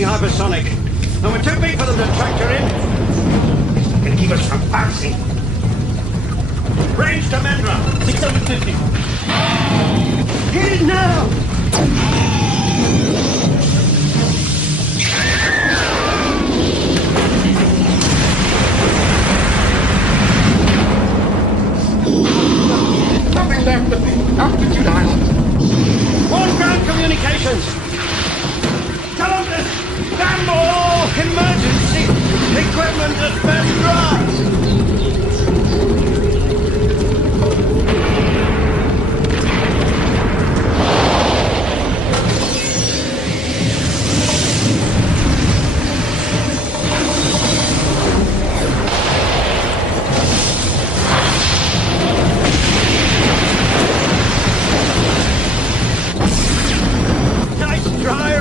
going hypersonic. And we're too big for them to tractor in. This can keep us from passing. Range to Mendra. 650. Hit it now! Nothing left of the altitude island. On ground communications. Tell them to stand all emergency equipment at Mendra. Nice dry.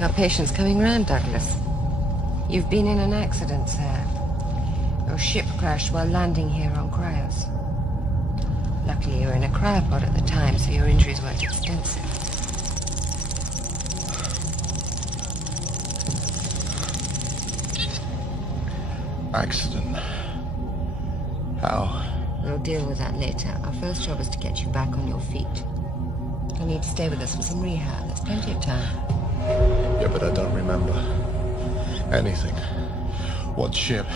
Our patient's coming round, Douglas. You've been in an accident, sir. Your ship crashed while landing here on Cryos. Luckily, you were in a cryopod at the time, so your injuries weren't extensive. Accident? How? We'll deal with that later. Our first job is to get you back on your feet. You'll need to stay with us for some rehab. There's plenty of time. Yeah, but I don't remember anything. What ship?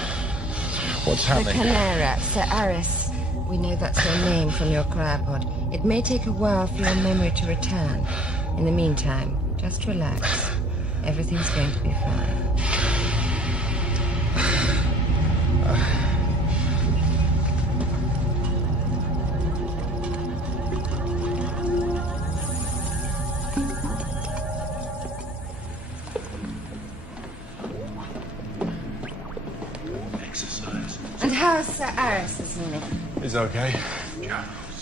What's happening? The Chimera, Sir Aris. We know that's your name from your cryopod. It may take a while for your memory to return. In the meantime, just relax. Everything's going to be fine. And how's Sir Aris, isn't it? He's okay.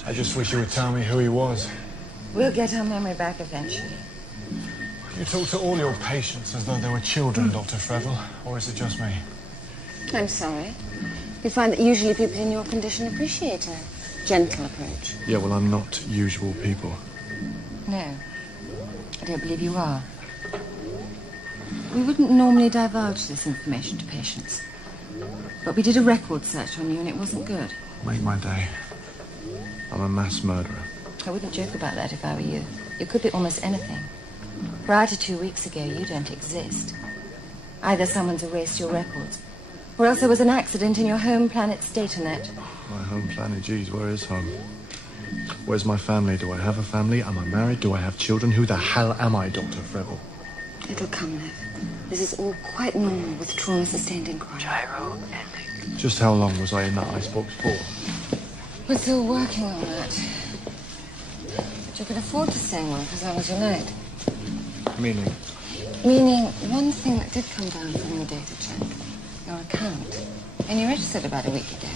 I just wish you would tell me who he was. We'll get our memory back eventually. You talk to all your patients as though they were children, Dr. Frevel, or is it just me? I'm sorry. You find that usually people in your condition appreciate a gentle approach. Yeah, well, I'm not usual people. No. I don't believe you are. We wouldn't normally divulge this information to patients. But we did a record search on you and it wasn't good. Make my day. I'm a mass murderer. I wouldn't joke about that if I were you. You could be almost anything. Prior to 2 weeks ago, you don't exist. Either someone's erased your records, or else there was an accident in your home planet's datanet. My home planet, geez, where is home? Where's my family? Do I have a family? Am I married? Do I have children? Who the hell am I, Dr. Frebel? It'll come, Liv. This is all quite normal with trauma sustained in crime. Gyro ending. Just how long was I in that icebox for? We're still working on that. But you can afford to stay on for as long as you like. Meaning? Meaning, one thing that did come down from your data check, your account, and you registered about a week ago.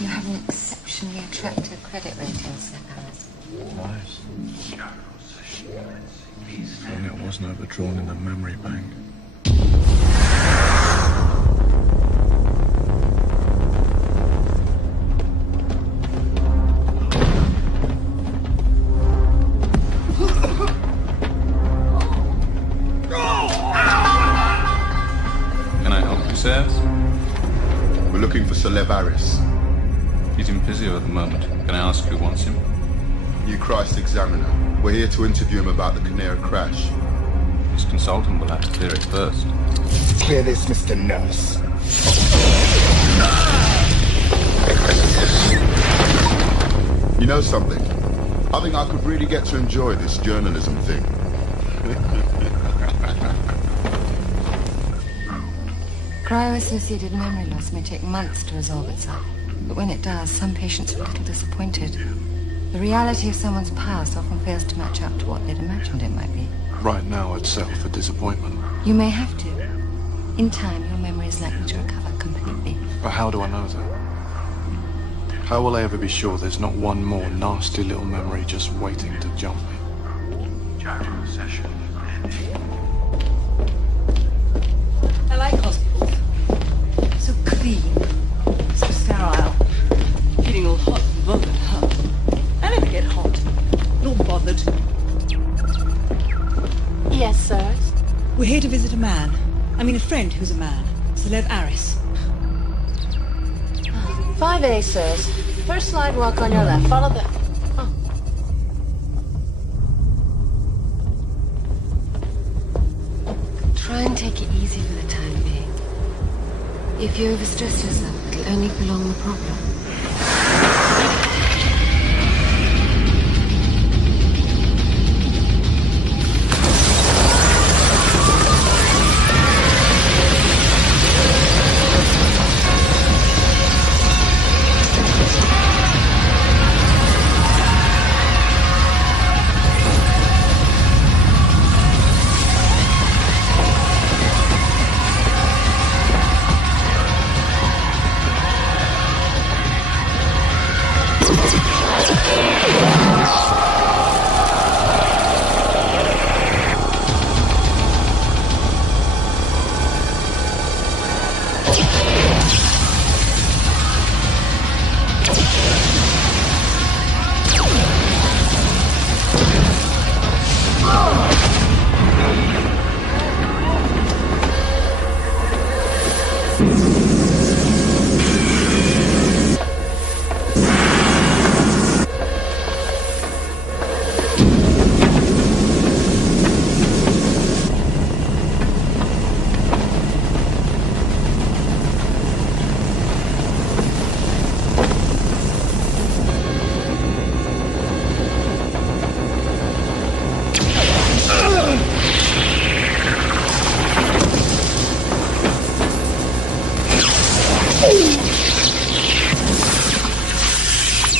You have an exceptionally attractive credit rating, Sir Alice. Nice. Only I wasn't overdrawn in the memory bank. Can I help you, sir? We're looking for Sir Levaris. He's in physio at the moment. Can I ask who wants him? New Christ Examiner. We're here to interview him about the Canera crash. His consultant will have to clear it first. Clear this, Mr. Nurse. You know something? I think I could really get to enjoy this journalism thing. Cryo-associated memory loss may take months to resolve itself. But when it does, some patients are a little disappointed. The reality of someone's past often fails to match up to what they'd imagined it might be. Right now, I'd settle for disappointment. You may have to. In time, your memory is likely to recover completely. But how do I know that? How will I ever be sure there's not one more nasty little memory just waiting to jump me? Gyro session ending. I like hospitals. So clean, so sterile. Getting all hot and bothered, huh? I never get hot, nor bothered. Yes, sir. We're here to visit a man. I mean a friend who's a man. Sir Lev Aris. 5A, sirs. First sidewalk on your left. Follow that. Oh. Try and take it easy for the time being. If you overstress yourself, it'll only prolong the problem.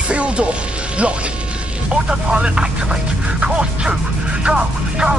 Field door locked. Autopilot activate. Course 2. Go, go.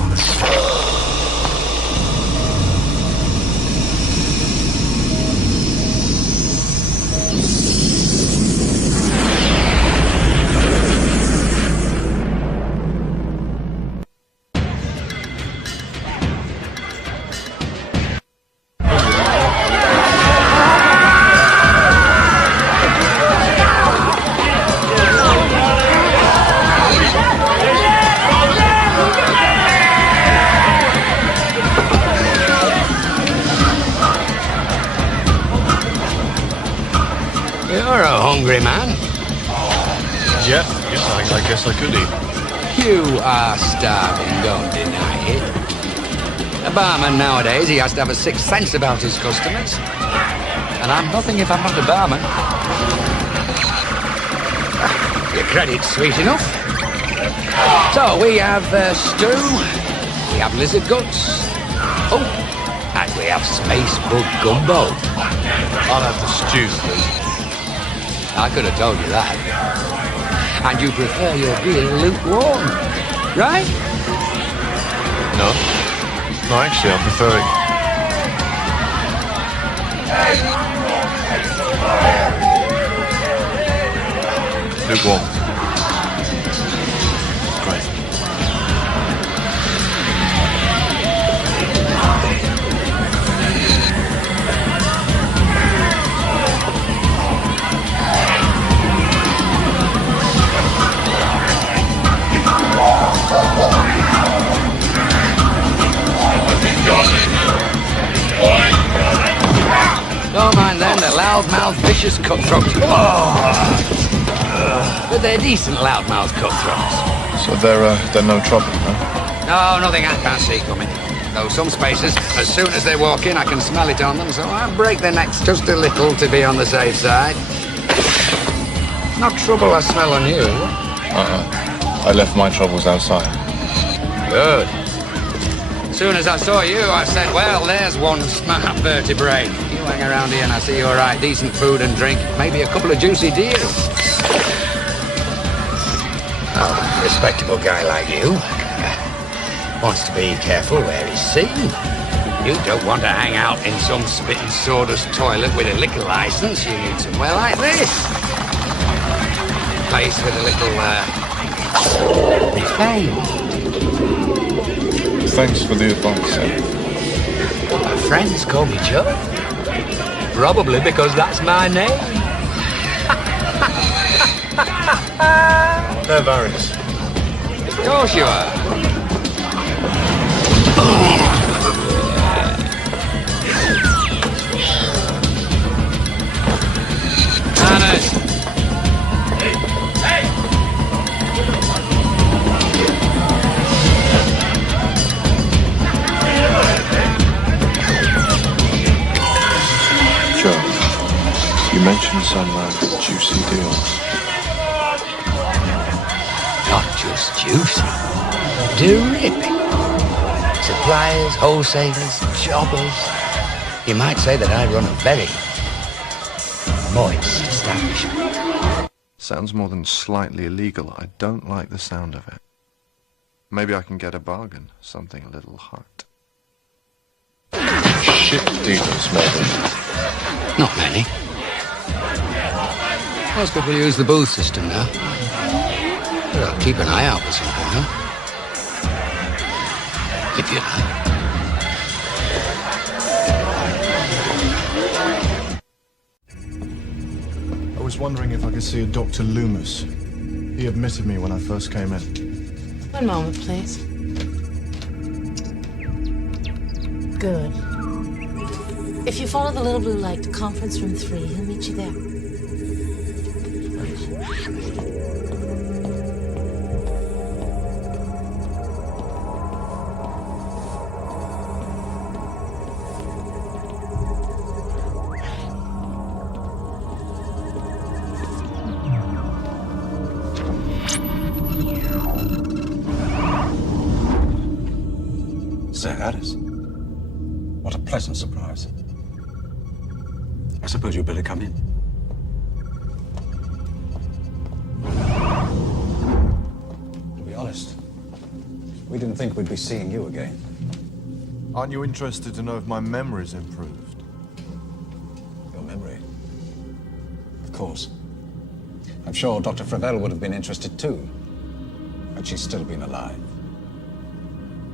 hungry man. Yeah, yes, I guess I could eat. You are starving, don't deny it. A barman nowadays, he has to have a sixth sense about his customers. And I'm nothing if I'm not a barman. Your credit's sweet enough. So, we have stew, we have lizard guts, oh, and we have space bug gumbo. I'll have the stew, please. I could have told you that. And you prefer your beer lukewarm, right? No. No, actually, I prefer it lukewarm. Great. Don't mind them, they're loudmouth, vicious cutthroats. But they're decent loudmouth cutthroats. So they're no trouble, huh? No, nothing I can't see coming. Though some spaces, as soon as they walk in, I can smell it on them, so I break their necks just a little to be on the safe side. Not trouble I smell on you. I left my troubles outside. Good. As soon as I saw you, I said, well, there's one smart vertebrae. You hang around here and I see you all right, decent food and drink, maybe a couple of juicy deals. Oh, a respectable guy like you wants to be careful where he's seen. You don't want to hang out in some spitting sawdust toilet with a liquor license. You need somewhere like this. Place with a little, fame. Thanks for the advice, sir. My friends call me Joe. Probably because that's my name. They're various. Of course you are. Manners. Joe, you mentioned some juicy deals. Not just juicy. Terrific. Suppliers, wholesalers, jobbers. You might say that I run a very moist establishment. Sounds more than slightly illegal. I don't like the sound of it. Maybe I can get a bargain. Something a little hot. Shit dealers, maybe. Not many. Most people use the booth system now. But I'll keep an eye out for something, huh? If you like. I was wondering if I could see a Dr. Loomis. He admitted me when I first came in. One moment, please. Good. If you follow the little blue light to conference room 3, he'll meet you there. Sir Alice. What a pleasant surprise. I suppose you'd better come in. To be honest, we didn't think we'd be seeing you again. Aren't you interested to know if my memory's improved? Your memory? Of course. I'm sure Dr. Fravel would have been interested too, had she still been alive.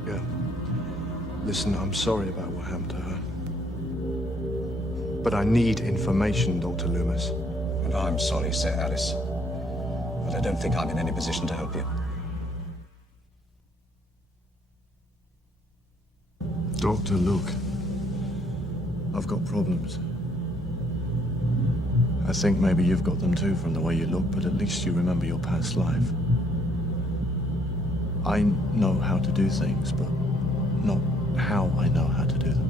Yeah. Listen, I'm sorry about what happened to her. But I need information, Dr. Loomis. And I'm sorry, Sir Alice. But I don't think I'm in any position to help you. Doctor, look. I've got problems. I think maybe you've got them too from the way you look, but at least you remember your past life. I know how to do things, but not how I know how to do them.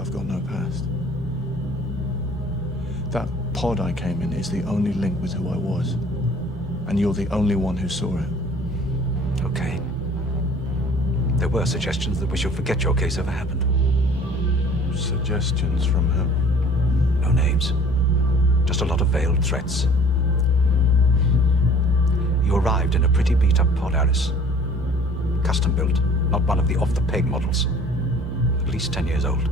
I've got no past. That pod I came in is the only link with who I was. And you're the only one who saw it. Okay. There were suggestions that we should forget your case ever happened. Suggestions from who? No names. Just a lot of veiled threats. You arrived in a pretty beat-up pod, Aris. Custom built, not one of the off-the-peg models. At least 10 years old.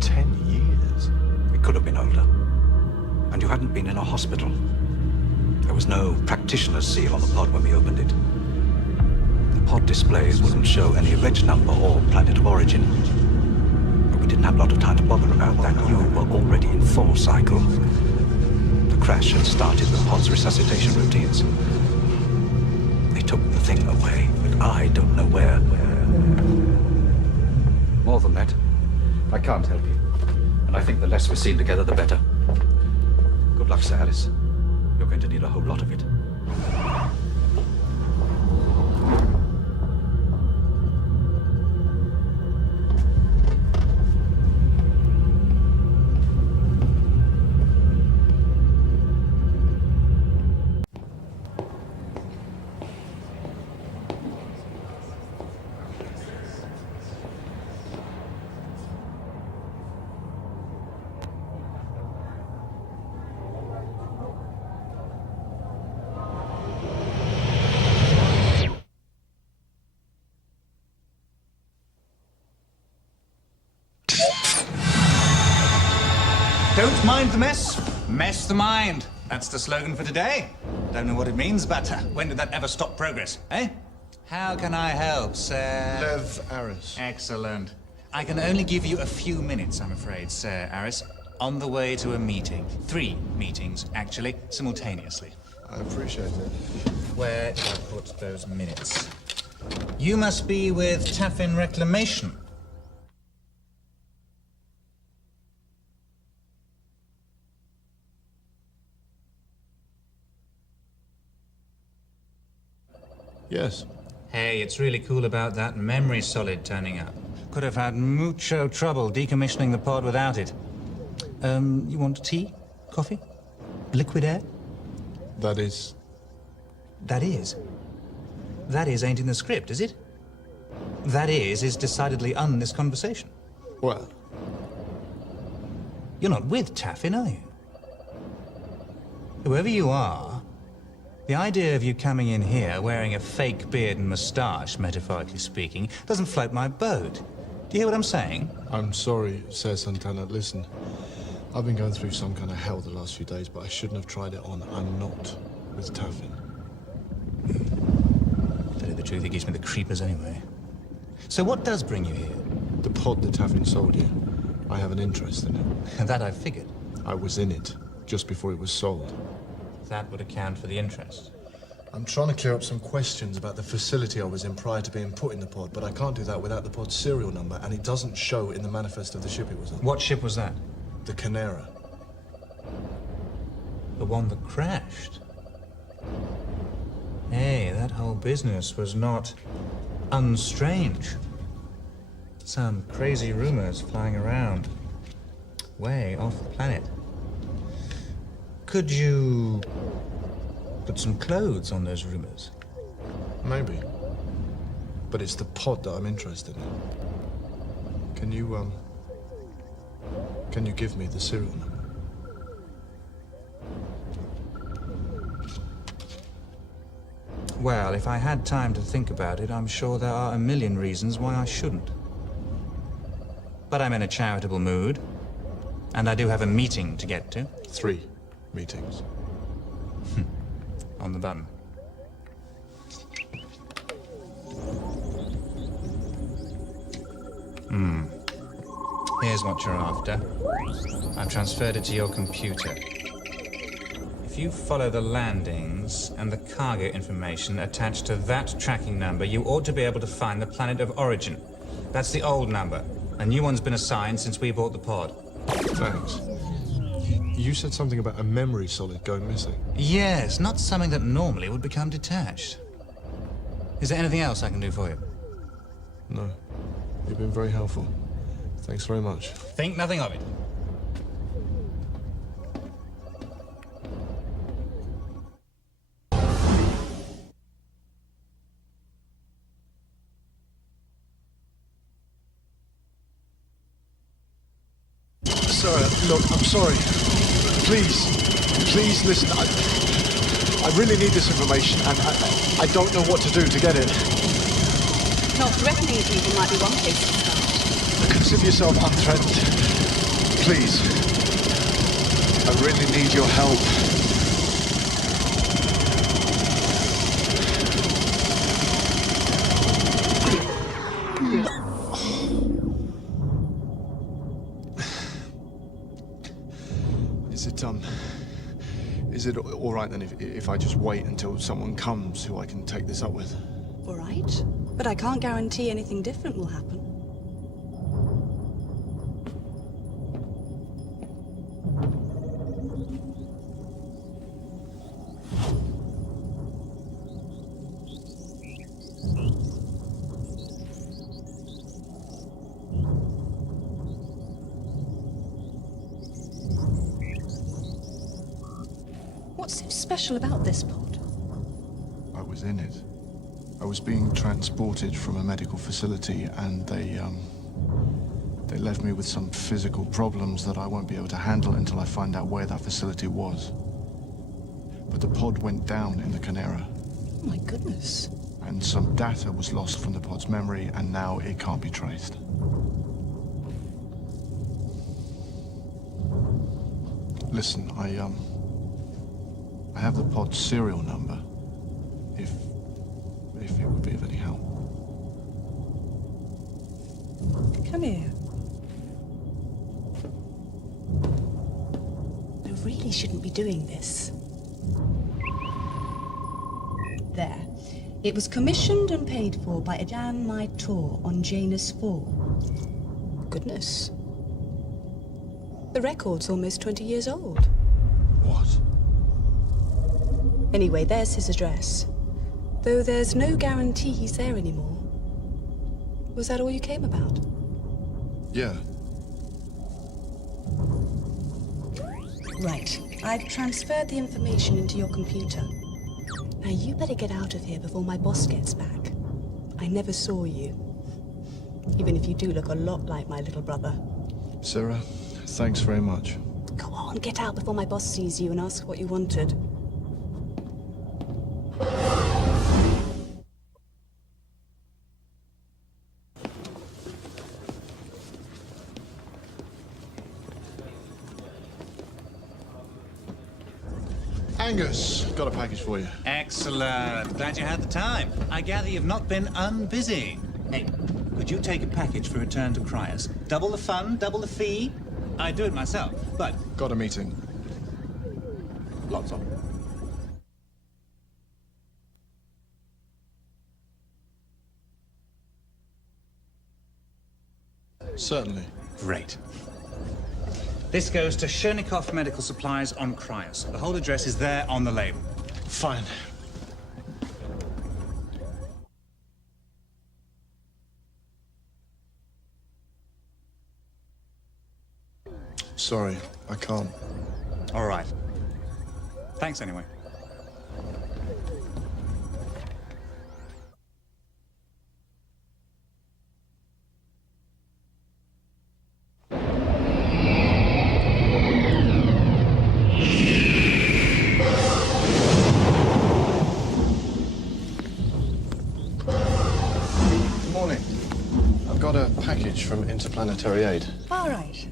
10 years? It could have been older. And you hadn't been in a hospital. There was no practitioner's seal on the pod when we opened it. The pod displays wouldn't show any reg number or planet of origin. But we didn't have a lot of time to bother about that. You were already in full cycle. The crash had started the pod's resuscitation routines. They took the thing away, but I don't know where. More than that, I can't help you. And I think the less we're seen together, the better. Good luck, Sir Alice. You're going to need a whole lot of it. Don't mind the mess, mess the mind. That's the slogan for today. Don't know what it means, but when did that ever stop progress, eh? How can I help, Sir? Lev Aris. Excellent. I can only give you a few minutes, I'm afraid, Sir Aris. On the way to a meeting. 3 meetings, actually, simultaneously. I appreciate it. Where did I put those minutes? You must be with Taffin Reclamation. Yes. Hey, it's really cool about that memory solid turning up. Could have had mucho trouble decommissioning the pod without it. You want tea? Coffee? Liquid air? That is... That is? That is ain't in the script, is it? That is decidedly this conversation. Well... You're not with Taffin, are you? Whoever you are, the idea of you coming in here wearing a fake beard and moustache, metaphorically speaking, doesn't float my boat. Do you hear what I'm saying? I'm sorry, Sir Santana. Listen, I've been going through some kind of hell the last few days, but I shouldn't have tried it on. I'm not with Taffin. To tell you the truth, it gives me the creepers anyway. So what does bring you here? The pod that Taffin sold you. I have an interest in it. That I figured. I was in it just before it was sold. That would account for the interest. I'm trying to clear up some questions about the facility I was in prior to being put in the pod, but I can't do that without the pod's serial number, and it doesn't show in the manifest of the ship it was on. What ship was that? The Canera. The one that crashed? Hey, that whole business was not unstrange. Some crazy rumors flying around. Way off the planet. Could you put some clothes on those rumors? Maybe. But it's the pod that I'm interested in. Can you give me the serial number? Well, if I had time to think about it, I'm sure there are a million reasons why I shouldn't. But I'm in a charitable mood, and I do have a meeting to get to. 3 meetings. On the button. Here's what you're after. I've transferred it to your computer. If you follow the landings and the cargo information attached to that tracking number, you ought to be able to find the planet of origin. That's the old number. A new one's been assigned since we bought the pod. Thanks. You said something about a memory solid going missing. Yes, not something that normally would become detached. Is there anything else I can do for you? No. You've been very helpful. Thanks very much. Think nothing of it. Sarah, look, I'm sorry. Please listen. I really need this information, and I don't know what to do to get it. Not threatening people might be one place to start. Consider yourself unthreatened. Please. I really need your help. Is it all right then if I just wait until someone comes who I can take this up with? All right. But I can't guarantee anything different will happen. What's so special about this pod? I was in it. I was being transported from a medical facility, and they left me with some physical problems that I won't be able to handle until I find out where that facility was. But the pod went down in the Canera. Oh my goodness. And some data was lost from the pod's memory, and now it can't be traced. Listen, I have the pod's serial number, if it would be of any help. Come here. I really shouldn't be doing this. There. It was commissioned and paid for by Adan My Tour on Janus 4. Goodness. The record's almost 20 years old. What? Anyway, there's his address. Though there's no guarantee he's there anymore. Was that all you came about? Yeah. Right. I've transferred the information into your computer. Now you better get out of here before my boss gets back. I never saw you. Even if you do look a lot like my little brother. Sarah, thanks very much. Go on, get out before my boss sees you and asks what you wanted. Angus, got a package for you. Excellent. Glad you had the time. I gather you've not been unbusy. Hey, could you take a package for return to Cryos? Double the fun, double the fee? I'd do it myself, but... Got a meeting. Lots of. Certainly. Great. This goes to Chernikov Medical Supplies on Cryos. The whole address is there on the label. Fine. Sorry, I can't. All right. Thanks anyway. From Interplanetary Aid. All right.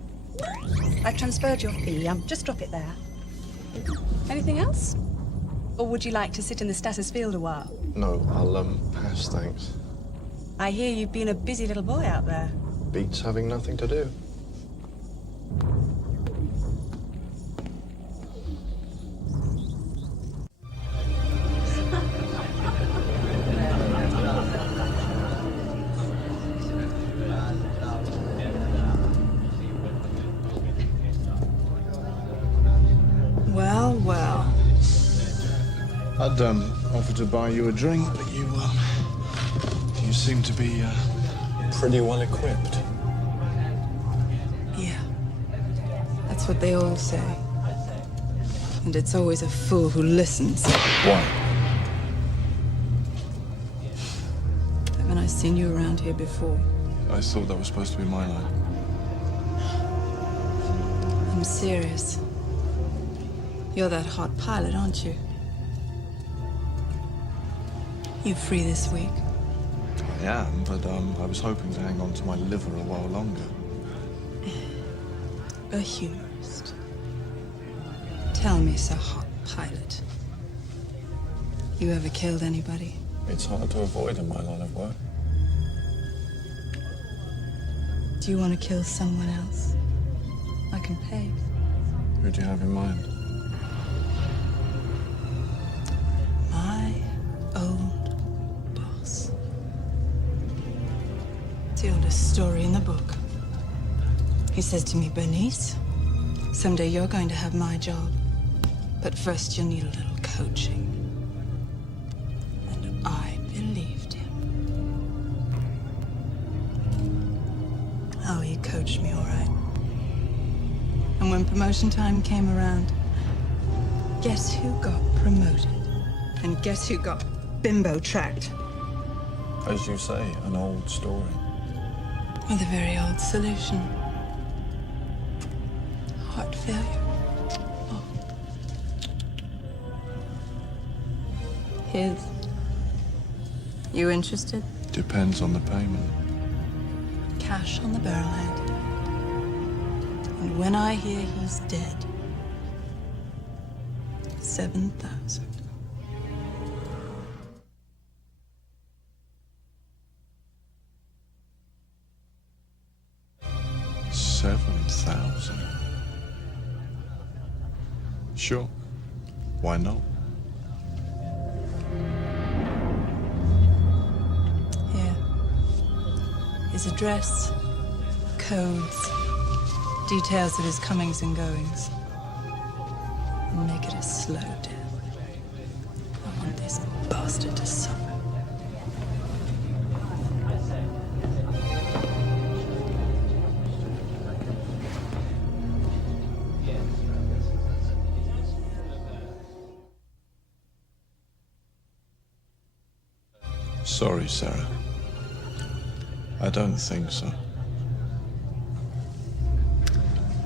I've transferred your fee. Just drop it there. Anything else? Or would you like to sit in the status field a while? No, I'll pass, thanks. I hear you've been a busy little boy out there. Beats having nothing to do. I'd offer to buy you a drink, but you seem to be pretty well equipped. Yeah. That's what they all say. And it's always a fool who listens. Why? Haven't I seen you around here before? I thought that was supposed to be my line. I'm serious. You're that hot pilot, aren't you? You free this week? I am, but I was hoping to hang on to my liver a while longer. A humorist. Tell me, Sir Hot Pilot. You ever killed anybody? It's hard to avoid in my line of work. Do you want to kill someone else? I can pay. Who do you have in mind? My old boss. It's the oldest story in the book. He says to me, Bernice, someday you're going to have my job. But first you'll need a little coaching. And I believed him. Oh, he coached me all right. And when promotion time came around, guess who got promoted? And guess who got bimbo-tracked? As you say, an old story. With a very old solution. Heart failure. Oh. His. You interested? Depends on the payment. Cash on the barrelhead. And when I hear he's dead, 7,000. $7,000. Sure. Why not? Here. His address, codes, details of his comings and goings. And make it a slow death. I want this bastard to suffer. Sorry, Sarah. I don't think so.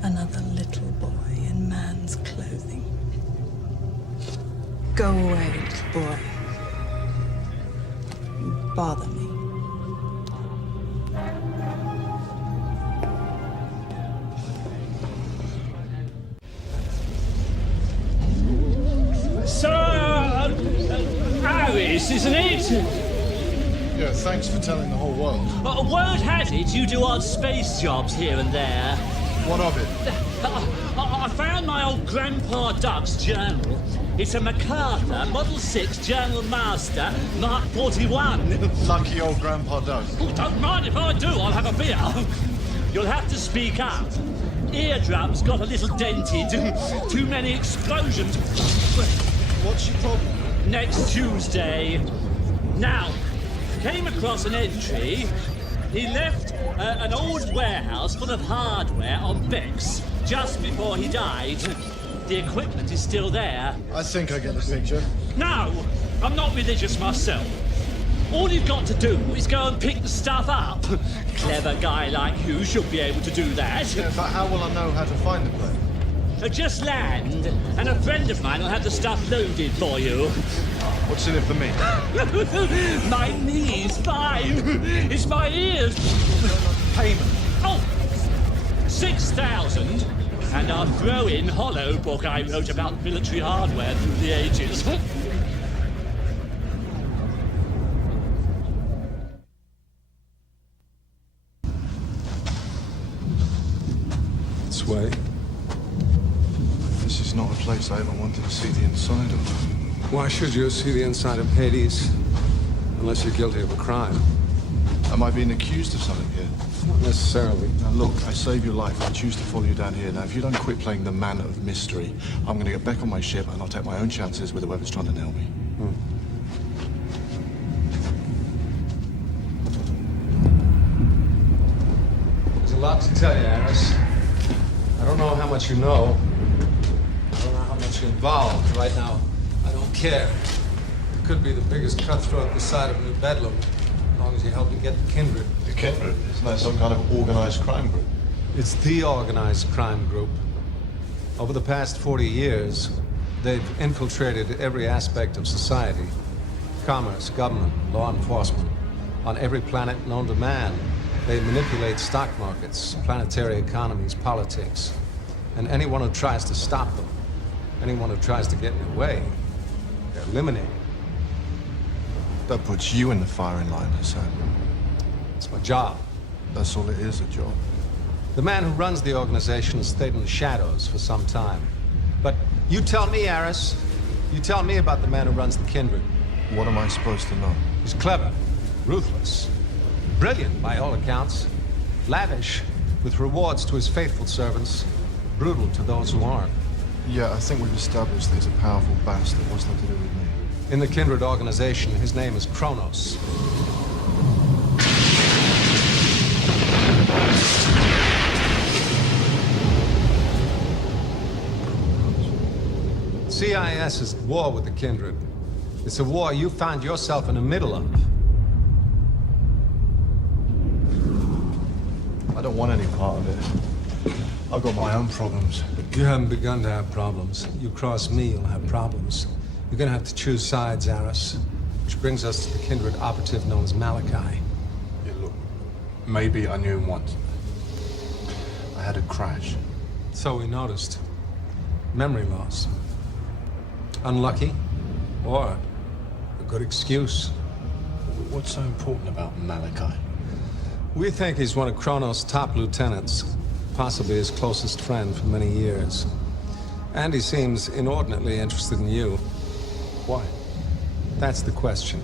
Another little boy in man's clothing. Go away, little boy. You bother me. So, Harris, isn't it? Yeah, thanks for telling the whole world. Word has it you do odd space jobs here and there. What of it? I found my old Grandpa Doug's journal. It's a MacArthur Model 6 Journal Master, Mark 41. Lucky old Grandpa Doug. Oh, don't mind if I do, I'll have a beer. You'll have to speak up. Eardrums got a little dented. Too many explosions. What's your problem? Next Tuesday. Now, came across an entry. He left an old warehouse full of hardware on Bex just before he died. The equipment is still there. I think I get the picture. No, I'm not religious myself. All you've got to do is go and pick the stuff up. Clever guy like you should be able to do that. Yeah, but how will I know how to find the plane? Just land, and a friend of mine will have the stuff loaded for you. What's in it for me? My knees, fine. It's my ears. Payment. Oh, 6,000. And I'll throw in Hollow book I wrote about military hardware through the ages. This way. This is not a place I ever wanted to see the inside of. Why should you see the inside of Hades? Unless you're guilty of a crime. Am I being accused of something here? Not necessarily. Now look, I saved your life. I choose to follow you down here. Now, if you don't quit playing the man of mystery, I'm going to get back on my ship and I'll take my own chances with whoever's trying to nail me. There's a lot to tell you, Harris. I don't know how much you know. I don't know how much you're involved. Right now, I don't care. It could be the biggest cutthroat this side of New Bedlam, as long as you help me get the Kindred. The Kindred? Isn't that some kind of organized crime group? It's the organized crime group. Over the past 40 years, they've infiltrated every aspect of society. Commerce, government, law enforcement. On every planet known to man, they manipulate stock markets, planetary economies, politics. And anyone who tries to stop them, anyone who tries to get in their way, they're eliminated. That puts you in the firing line, Hassan. It's my job. That's all it is, a job. The man who runs the organization has stayed in the shadows for some time. But you tell me, Aris. You tell me about the man who runs the Kindred. What am I supposed to know? He's clever, ruthless, brilliant by all accounts, lavish with rewards to his faithful servants, brutal to those who aren't. Yeah, I think we've established there's a powerful bastard. What's that to do with me? In the Kindred organization, his name is Kronos. CIS is at war with the Kindred. It's a war you found yourself in the middle of. I don't want any part of it. I've got my own problems. You haven't begun to have problems. You cross me, you'll have problems. You're gonna have to choose sides, Aris. Which brings us to the Kindred operative known as Malachi. Yeah, look. Maybe I knew him once. I had a crash. So we noticed. Memory loss. Unlucky, or a good excuse. What's so important about Malachi? We think he's one of Kronos' top lieutenants, possibly his closest friend for many years. And he seems inordinately interested in you. Why? That's the question.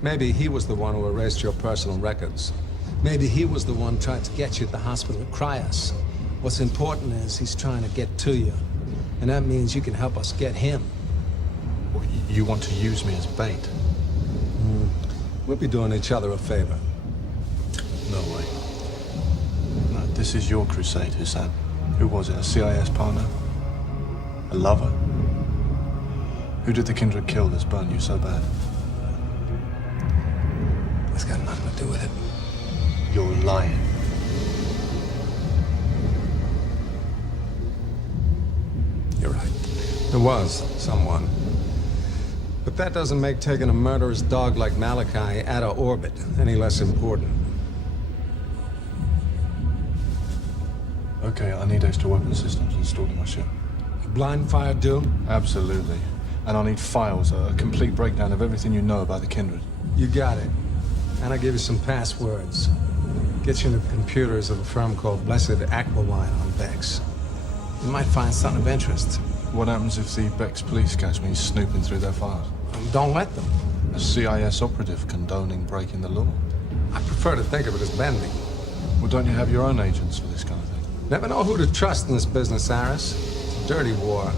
Maybe he was the one who erased your personal records. Maybe he was the one trying to get you at the hospital at Cryos. What's important is he's trying to get to you. And that means you can help us get him. What, you want to use me as bait? We'll be doing each other a favor. No way. No, this is your crusade, Hassan. Who was it? A CIS partner? A lover? Who did the Kindred kill that's burned you so bad? It's got nothing to do with it. You're lying. You're right. There was someone. But that doesn't make taking a murderous dog like Malachi out of orbit any less important. Okay, I need extra weapon systems installed in my ship. Blind fire do? Absolutely. And I'll need files, a complete breakdown of everything you know about the Kindred. You got it. And I'll give you some passwords. Get you into the computers of a firm called Blessed Aqualine on Bex. You might find something of interest. What happens if the Bex police catch me snooping through their files? Don't let them. A CIS operative condoning breaking the law. I prefer to think of it as bending. Well, don't you have your own agents for this kind of thing? Never know who to trust in this business, Aris. It's a dirty war.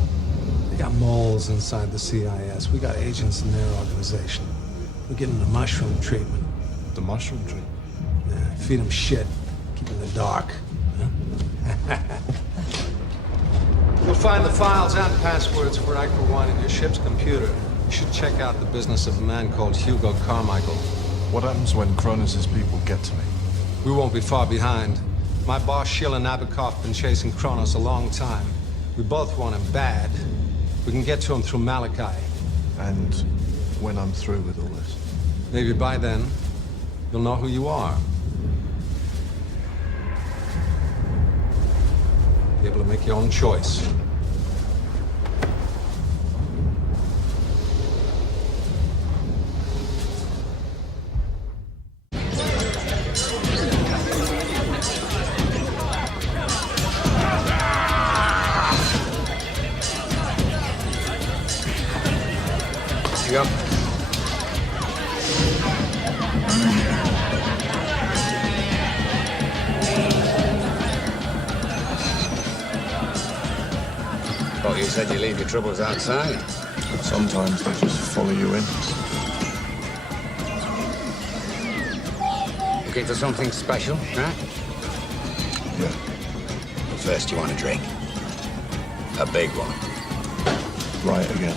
They got moles inside the CIS. We got agents in their organization. We're getting the mushroom treatment. The mushroom treatment? Yeah, feed them shit. Keep them in the dark. Huh? You'll find the files and passwords for Aqua One in your ship's computer. You should check out the business of a man called Hugo Carmichael. What happens when Kronos' people get to me? We won't be far behind. My boss, Sheila Nabokov, been chasing Kronos a long time. We both want him bad. We can get to him through Malachi. And when I'm through with all this? Maybe by then, you'll know who you are. Be able to make your own choice. Yep. Thought you said you leave your troubles outside. Sometimes they just follow you in. Looking for something special, huh? Yeah. First, you want a drink? A big one. Right again.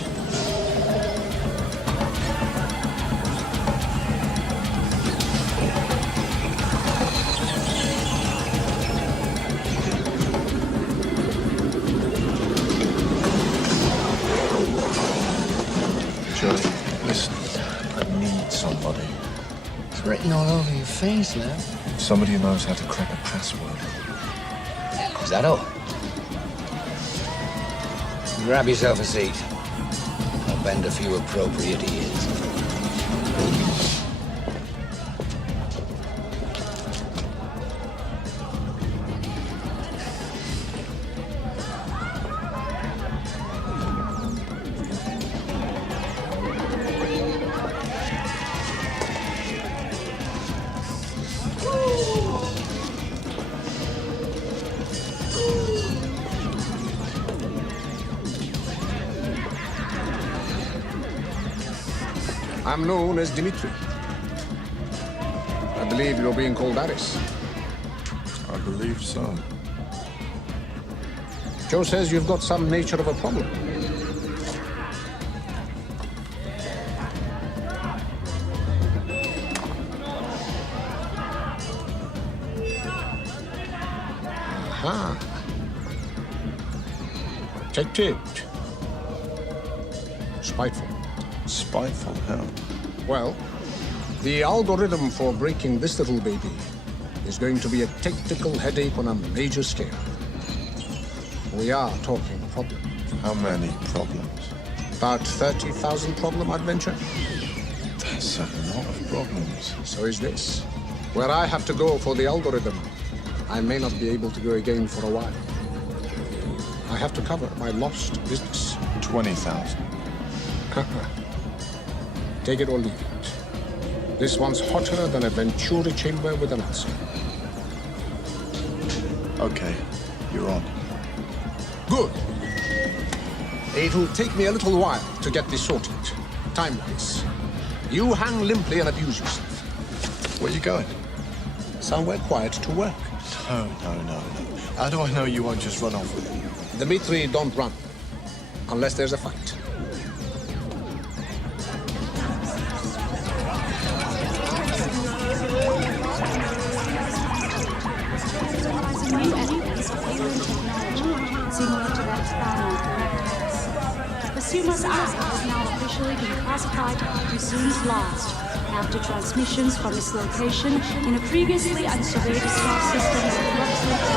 Joey, listen. I need somebody. It's written all over your face, love. Somebody who knows how to crack a password. Is that all? Grab yourself a seat. I'll bend a few appropriate ears. I'm known as Dimitri. I believe you're being called Aris. I believe so. Joe says you've got some nature of a problem. Aha. Take. Spiteful. Spiteful, how? Well, the algorithm for breaking this little baby is going to be a technical headache on a major scale. We are talking problems. How many problems? About 30,000 problem, I'd venture. That's a lot of problems. So is this. Where I have to go for the algorithm, I may not be able to go again for a while. I have to cover my lost business. 20,000. Take it or leave it. This one's hotter than a Venturi chamber with an ulcer. Okay, you're on. Good. It'll take me a little while to get this sorted, time-wise. You hang limply and abuse yourself. Where are you going? Somewhere quiet to work. No. How do I know you won't just run off with it? Dimitri, don't run. Unless there's a fight. Basuma's asset has now officially been classified resumed lost after transmissions from its location in a previously unsurveyed star system of approximately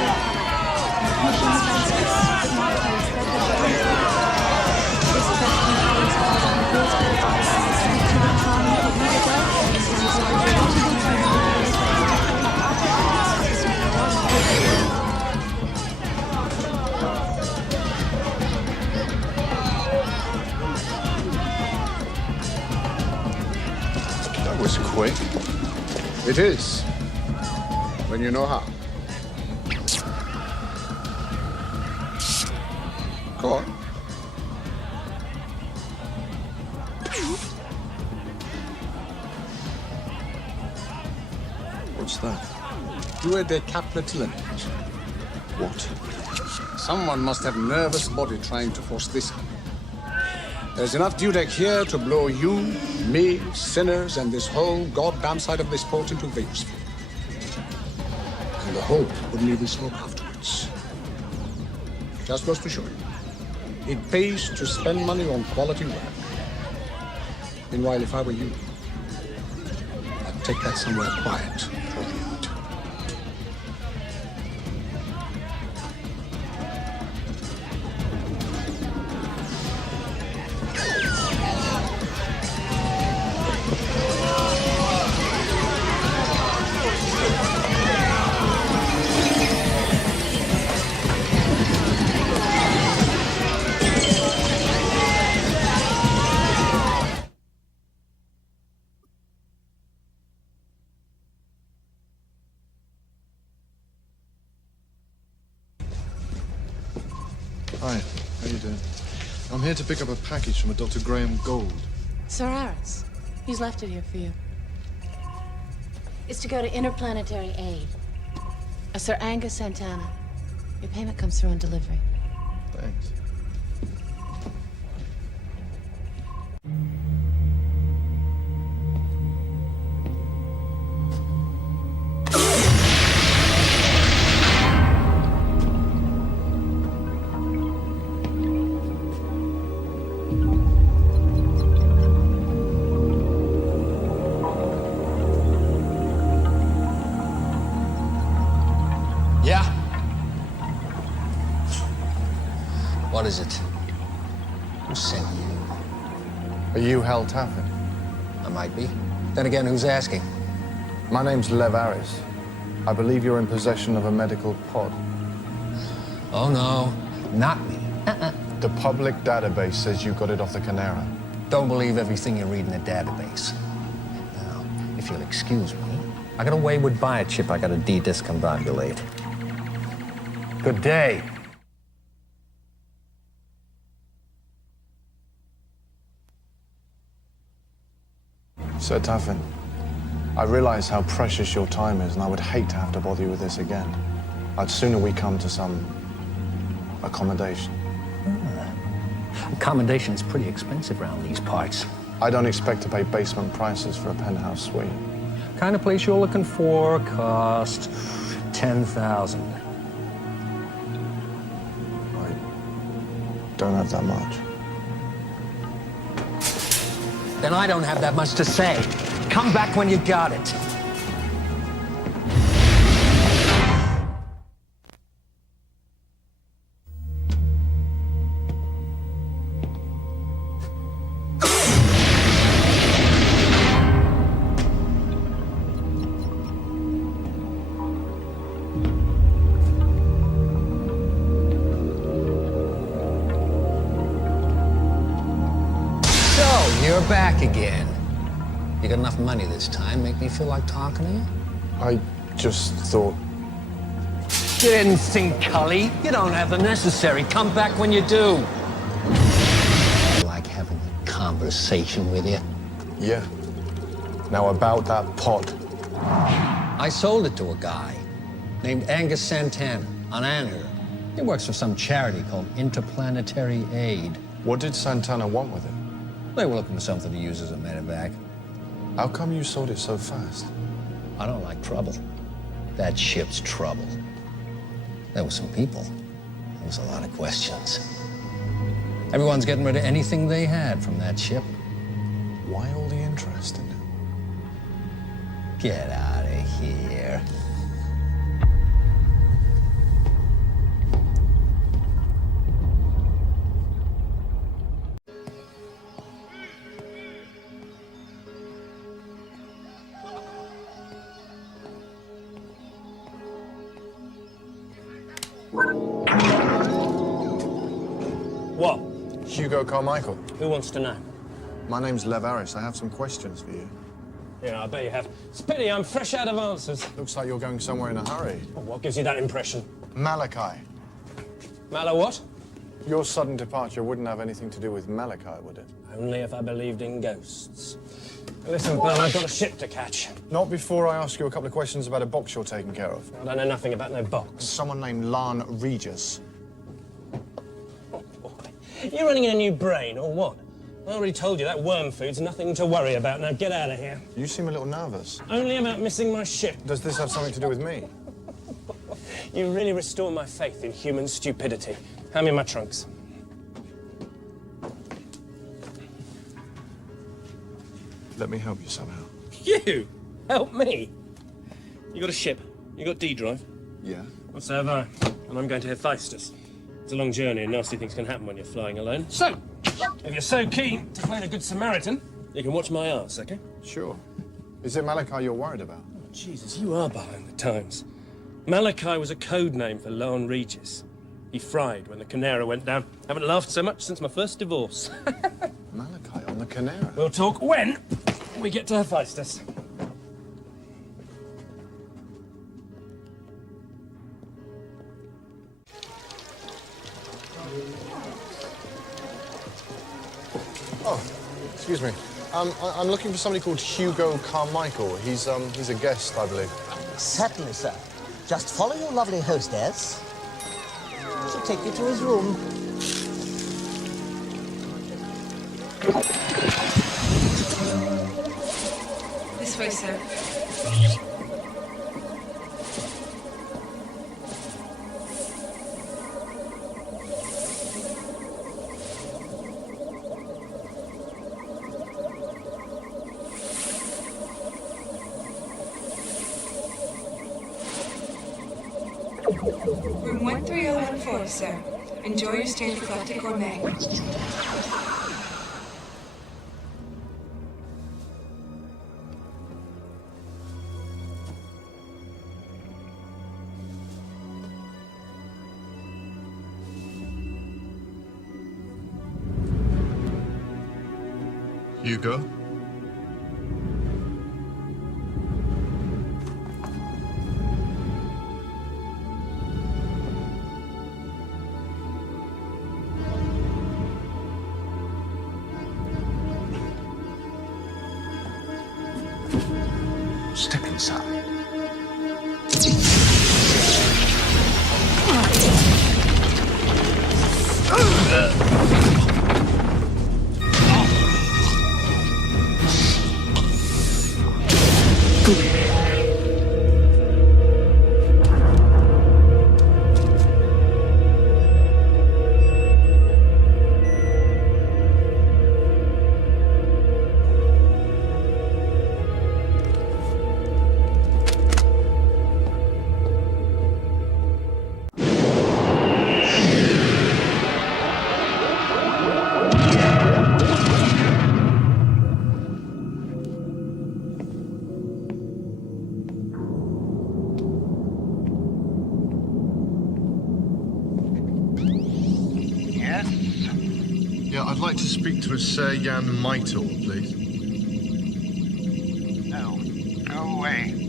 transmissions could not be expected. This threat contains reveals to the electronic and sends That was quick. It is. When you know how. Go on. What's that? Due de capletillant. What? Someone must have nervous body trying to force this in. There's enough dudek here to blow you, me, sinners, and this whole goddamn side of this port into vaporsphere. And the whole would leave in smoke afterwards. Just goes to show you. It pays to spend money on quality work. Meanwhile, if I were you, I'd take that somewhere quiet for a read. Hi, how you doing? I'm here to pick up a package from a Dr. Graham Gold. Sir Aris. He's left it here for you. It's to go to Interplanetary Aid. Sir Angus Santana. Your payment comes through on delivery. Thanks. Yeah? What is it? Who sent you? Are you Hal Taffin? I might be. Then again, who's asking? My name's Lev Aris. I believe you're in possession of a medical pod. Oh, no. Not me. The public database says you got it off the Canera. Don't believe everything you read in the database. Now, if you'll excuse me, I got a wayward biochip I gotta de-discombobulate. Good day. Sir Taffin, I realize how precious your time is, and I would hate to have to bother you with this again. I'd sooner we come to some accommodation. Accommodation's pretty expensive around these parts. I don't expect to pay basement prices for a penthouse suite. Kind of place you're looking for cost $10,000. I don't have that much. Then I don't have that much to say. Come back when you got it. You're back again. You got enough money this time, make me feel like talking to you? I just thought... You didn't think, Cully. You don't have the necessary. Come back when you do. Like having a conversation with you? Yeah. Now about that pod. I sold it to a guy named Angus Santana on Anhur. He works for some charity called Interplanetary Aid. What did Santana want with it? They were looking for something to use as a medevac. How come you sold it so fast? I don't like trouble. That ship's trouble. There were some people. There was a lot of questions. Everyone's getting rid of anything they had from that ship. Why all the interest in it? Get out of here. What? Hugo Carmichael. Who wants to know? My name's Lev Aris. I have some questions for you. Yeah, I bet you have. It's a pity, I'm fresh out of answers. Looks like you're going somewhere in a hurry. Well, what gives you that impression? Malachi. Mallow what? Your sudden departure wouldn't have anything to do with Malachi, would it? Only if I believed in ghosts. Listen, Bill, I've got a ship to catch. Not before I ask you a couple of questions about a box you're taking care of. I don't know nothing about no box. Someone named Lan Regis. You're running in a new brain, or what? I already told you that worm food's nothing to worry about. Now get out of here. You seem a little nervous. Only about missing my ship. Does this have something to do with me? You really restore my faith in human stupidity. Hand me my trunks. Let me help you somehow. You? Help me? You got a ship? You got D-drive? Yeah. Well, so have I. And I'm going to Hephaestus. It's a long journey and nasty things can happen when you're flying alone. So, if you're so keen to play the Good Samaritan, you can watch my arse, okay? Sure. Is it Malachi you're worried about? Oh, Jesus, you are behind the times. Malachi was a code name for Lan Regis. He fried when the Canera went down. Haven't laughed so much since my first divorce. Malachi on the Canera? We'll talk when we get to Hephaestus. Excuse me. I'm looking for somebody called Hugo Carmichael. He's a guest, I believe. Certainly, sir. Just follow your lovely hostess. She'll take you to his room. This way, sir. Room 13014, sir. Enjoy your stay at the Galactic Gourmet. Hugo? Step inside. Yeah, I'd like to speak to a Sir Jan Meitel, please. No. Go away.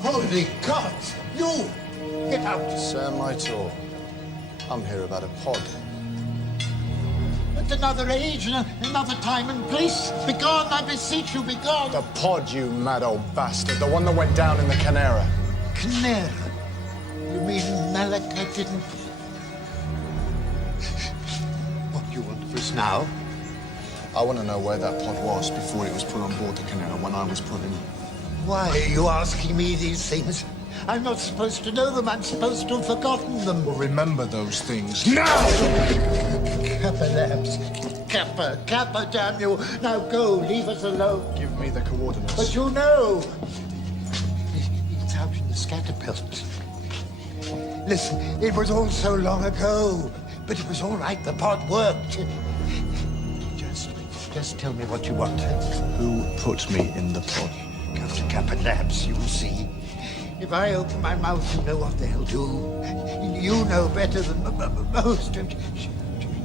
Holy God! You! Get out! Sir Meitel, I'm here about a pod. At another age and another time and place. Begone, I beseech you, begone! The pod, you mad old bastard. The one that went down in the Canera. Canera? You mean Malika didn't... What do you want of us now? I want to know where that pod was before it was put on board the Canera when I was put in. Why are you asking me these things? I'm not supposed to know them. I'm supposed to have forgotten them. Well, remember those things. Now! Kappa Labs. Kappa, damn you. Now go, leave us alone. Give me the coordinates. But you know. It's out in the scatterbelt. Listen, it was all so long ago. But it was all right. The pod worked. Just tell me what you want. Who put me in the pod? Come to Kappa Labs, you'll see. If I open my mouth, you know what they'll do. You know better than most.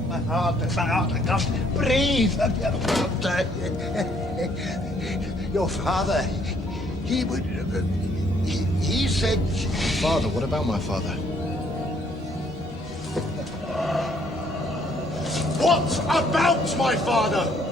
My heart, I can't breathe. Your father, he would... He said... Father? What about my father? What about my father?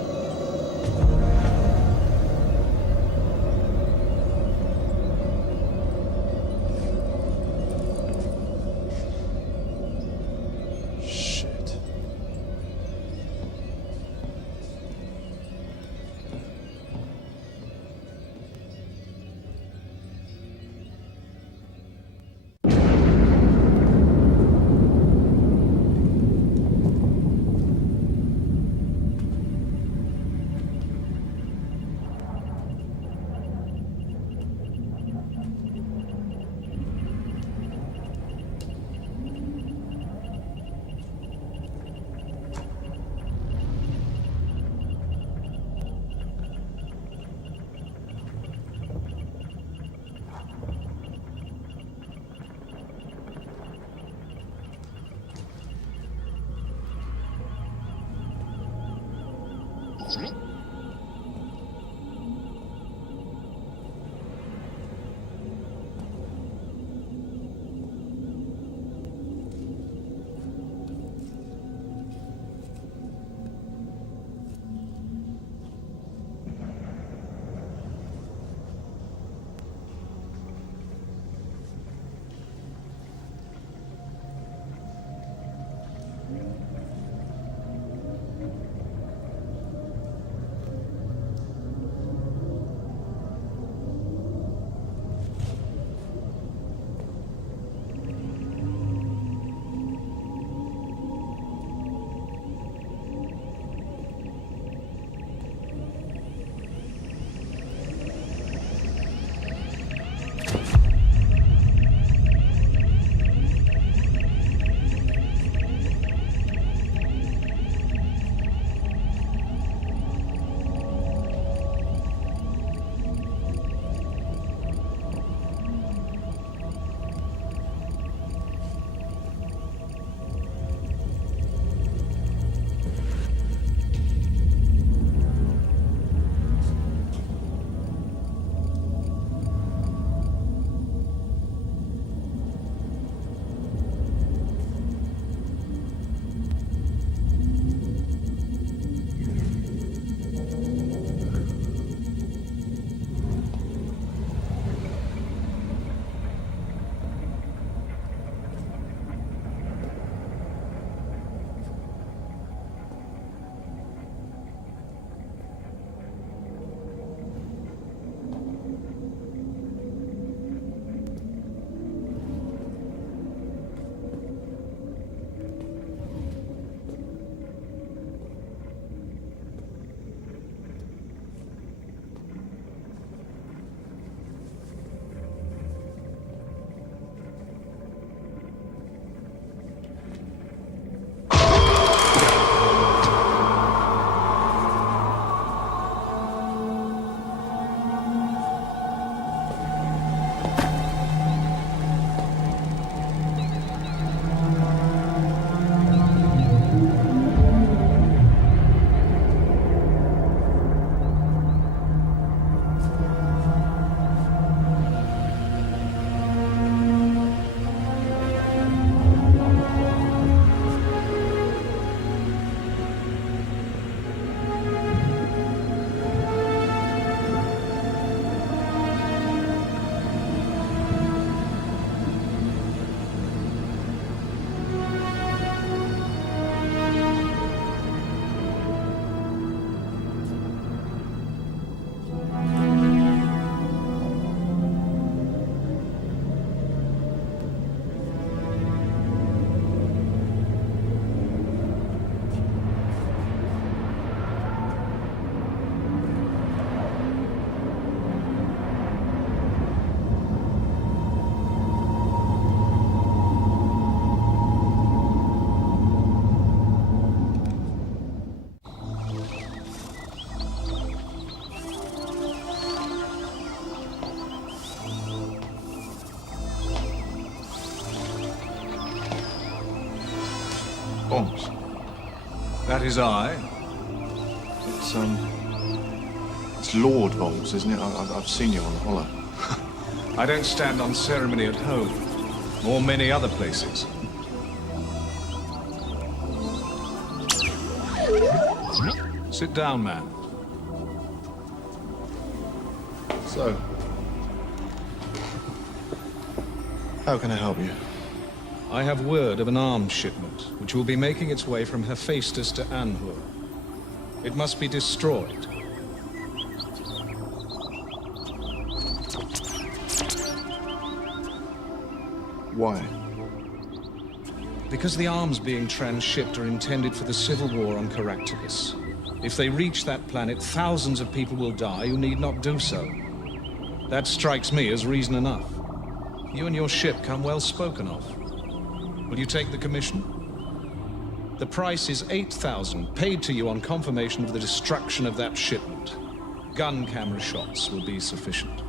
Bonks. That is I. It's Lord Bonks, isn't it? I've seen you on Hollow. I don't stand on ceremony at home, or many other places. Sit down, man. So, how can I help you? I have word of an arms shipment, which will be making its way from Hephaestus to Anhur. It must be destroyed. Why? Because the arms being transshipped are intended for the civil war on Caractacus. If they reach that planet, thousands of people will die who need not do so. That strikes me as reason enough. You and your ship come well spoken of. Will you take the commission? The price is 8,000, paid to you on confirmation of the destruction of that shipment. Gun camera shots will be sufficient.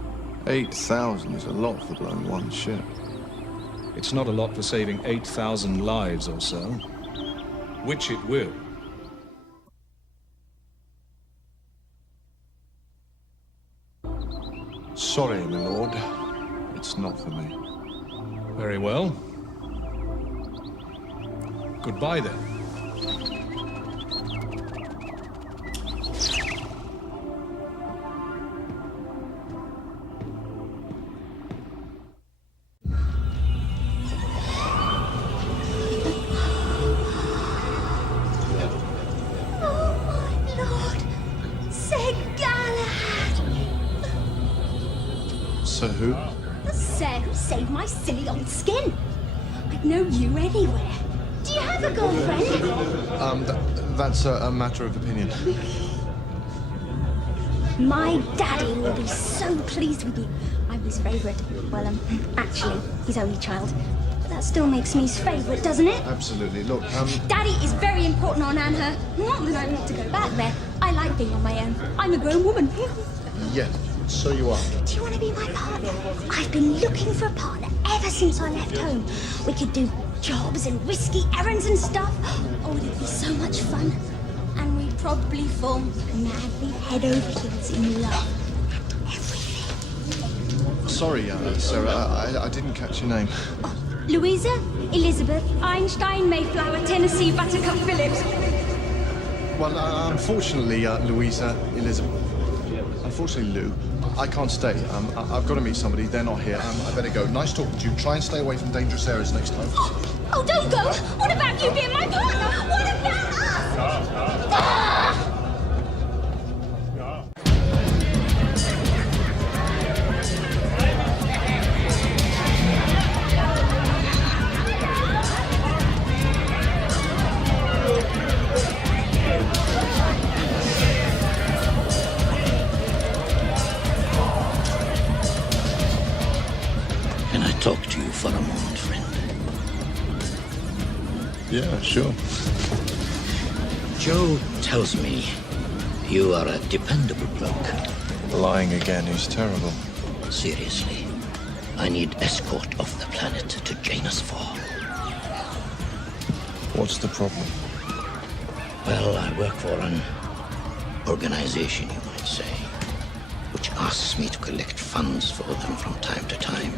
8,000 is a lot for blowing one ship. It's not a lot for saving 8,000 lives or so. Which it will. Sorry, my lord. It's not for me. Very well. Goodbye, then. So who? The Sir who saved my silly old skin. I'd know you anywhere. Do you have a girlfriend? That's a matter of opinion. My daddy will be so pleased with you. I'm his favourite. Well, actually, his only child. But that still makes me his favourite, doesn't it? Absolutely. Look, Daddy is very important on Anhur. Not that I want to go back there. I like being on my own. I'm a grown woman. Yeah, so you are. Do you want to be my partner? I've been looking for a partner ever since I left home. We could do jobs and risky errands and stuff. Oh, it'd be so much fun. And we'd probably fall madly head over heels in love. Sorry, Sarah, I didn't catch your name. Louisa, Elizabeth, Einstein, Mayflower, Tennessee, Buttercup, Phillips. Well, unfortunately, Louisa, Elizabeth. Unfortunately, Lou, I can't stay. I've got to meet somebody. They're not here. I better go. Nice talking to you. Try and stay away from dangerous areas next time. Oh, don't go! What about you being my partner? What about us? Ah! Can I talk to you for a moment, friend? Yeah, sure. Joe tells me you are a dependable bloke. Lying again is terrible. Seriously, I need escort off the planet to Janus 4. What's the problem? Well, I work for an organization, you might say, which asks me to collect funds for them from time to time.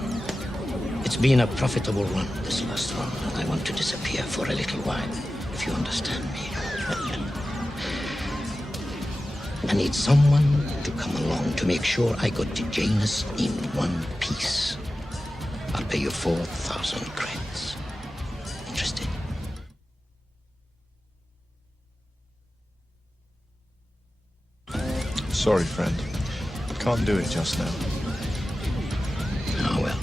It's been a profitable run, this last one, and I want to disappear for a little while, if you understand me. I need someone to come along to make sure I got to Janus in one piece. I'll pay you 4,000 credits. Interested? Sorry, friend. Can't do it just now. Oh, well.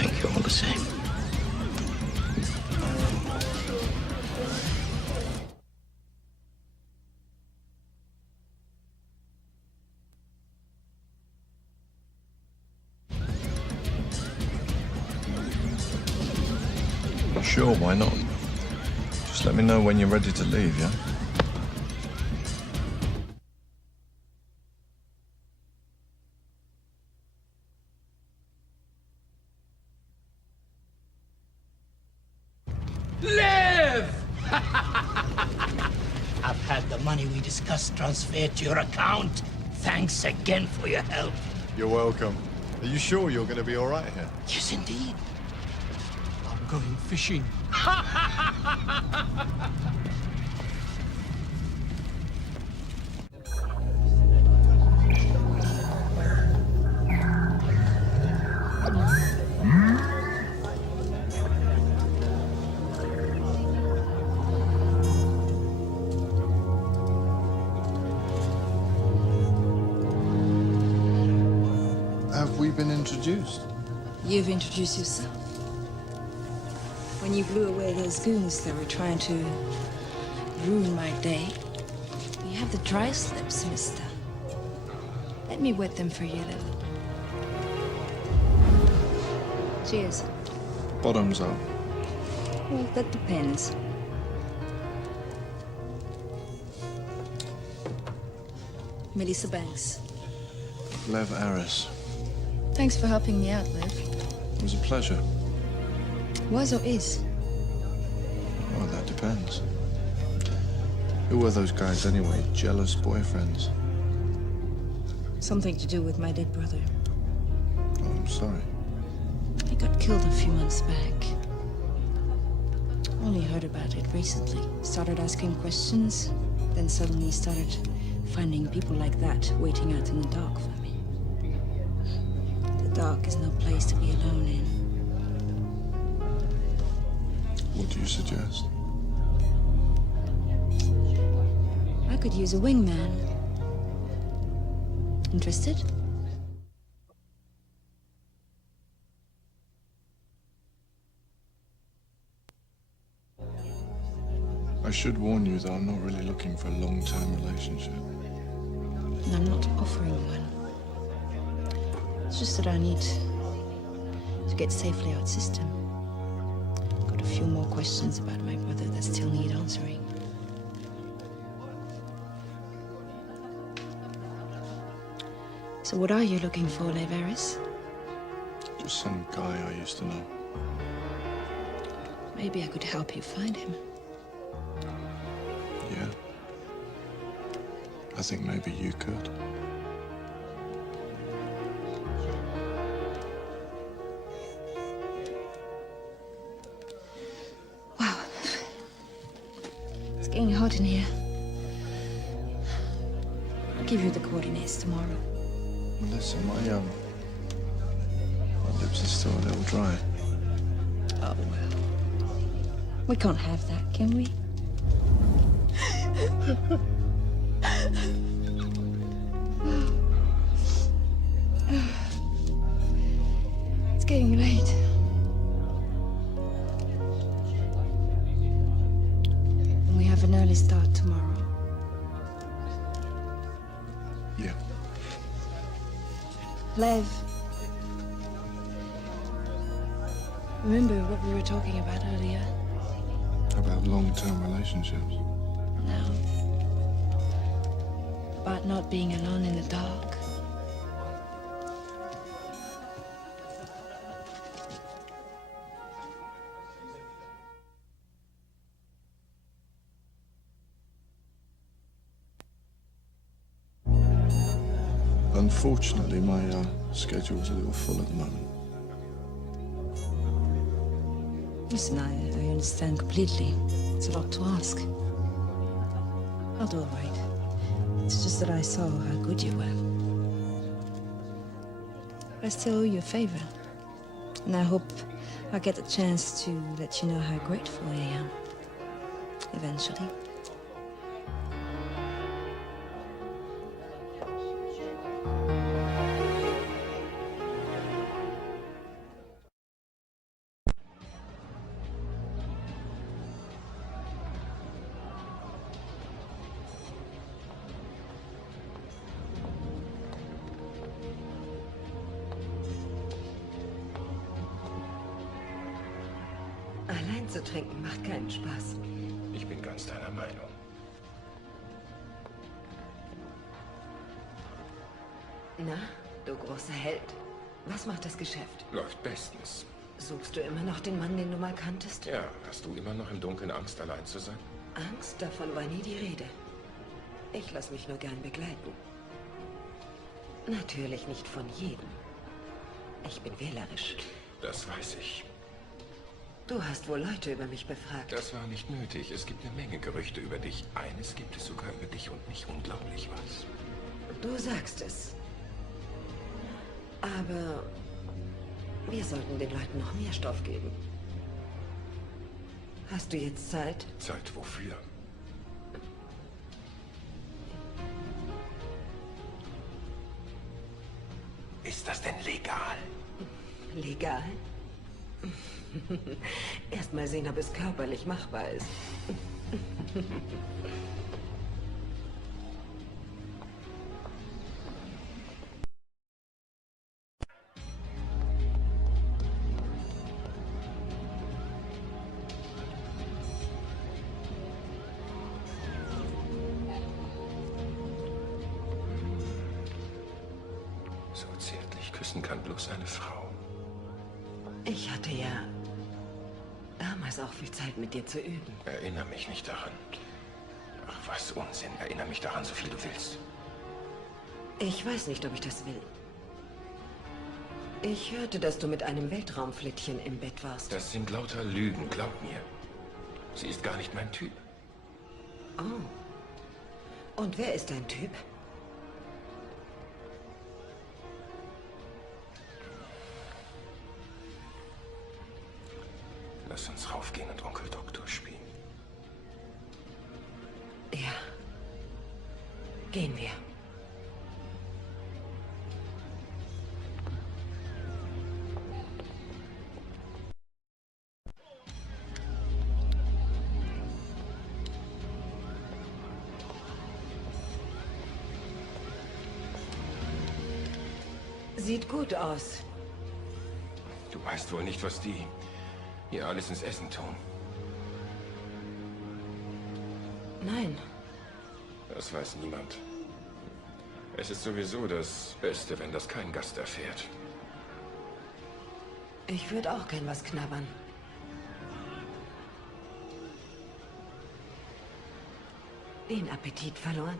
Thank you all the same. Sure, why not? Just let me know when you're ready to leave, yeah? Live! I've had the money we discussed transferred to your account. Thanks again for your help. You're welcome. Are you sure you're going to be all right here? Yes, indeed. I'm going fishing. Have we been introduced? You've introduced yourself. When you blew away those goons that were trying to ruin my day, you have the dry slips, mister. Let me wet them for you a little. Cheers. Bottoms up. Well, that depends. Melissa Banks. Lev Aris. Thanks for helping me out, Liv. It was a pleasure. Was or is? Well, that depends. Who were those guys anyway? Jealous boyfriends? Something to do with my dead brother. Oh, I'm sorry. He got killed a few months back. Only heard about it recently. Started asking questions, then suddenly started finding people like that waiting out in the dark for me. The dark is no place to be alone in. What do you suggest? I could use a wingman. Interested? I should warn you that I'm not really looking for a long-term relationship. And I'm not offering one. It's just that I need to get safely out system. Got a few more questions about my brother that still need answering. So what are you looking for, Lev Aris? Just some guy I used to know. Maybe I could help you find him. Yeah. I think maybe you could. Wow. It's getting hot in here. I'll give you the coordinates tomorrow. Listen, my lips are still a little dry. Oh, well. We can't have that, can we? It's getting late. And we have an early start tomorrow. Yeah. Lev. Remember what we were talking about earlier? About long-term relationships. No. About not being alone in the dark. Unfortunately, my schedule's a little full at the moment. Listen, I understand completely. It's a lot to ask. I'll do all right. It's just that I saw how good you were. But I still owe you a favor. And I hope I'll get the chance to let you know how grateful I am. Eventually. Allein zu trinken macht keinen Spaß. Ich bin ganz deiner Meinung. Na, du großer Held. Was macht das Geschäft? Läuft bestens. Suchst du immer noch den Mann, den du mal kanntest? Ja, hast du immer noch im Dunkeln Angst, allein zu sein? Angst, davon war nie die Rede. Ich lass mich nur gern begleiten. Natürlich nicht von jedem. Ich bin wählerisch. Das weiß ich. Du hast wohl Leute über mich befragt. Das war nicht nötig. Es gibt eine Menge Gerüchte über dich. Eines gibt es sogar über dich und mich. Unglaublich was. Du sagst es. Aber wir sollten den Leuten noch mehr Stoff geben. Hast du jetzt Zeit? Zeit wofür? Ist das denn legal? Legal? Erst mal sehen, ob es körperlich machbar ist. So zärtlich küssen kann bloß eine Frau. Ich hatte ja damals auch viel Zeit mit dir zu üben. Erinnere mich nicht daran. Ach, was Unsinn. Erinnere mich daran, so viel du willst. Ich weiß nicht, ob ich das will. Ich hörte, dass du mit einem Weltraumflittchen im Bett warst. Das sind lauter Lügen, glaub mir. Sie ist gar nicht mein Typ. Oh. Und wer ist dein Typ? Lass uns raufgehen und Onkel Doktor spielen. Ja. Gehen wir. Sieht gut aus. Du weißt wohl nicht, was die hier alles ins Essen tun. Nein. Das weiß niemand. Es ist sowieso das Beste, wenn das kein Gast erfährt. Ich würde auch gern was knabbern. Den Appetit verloren?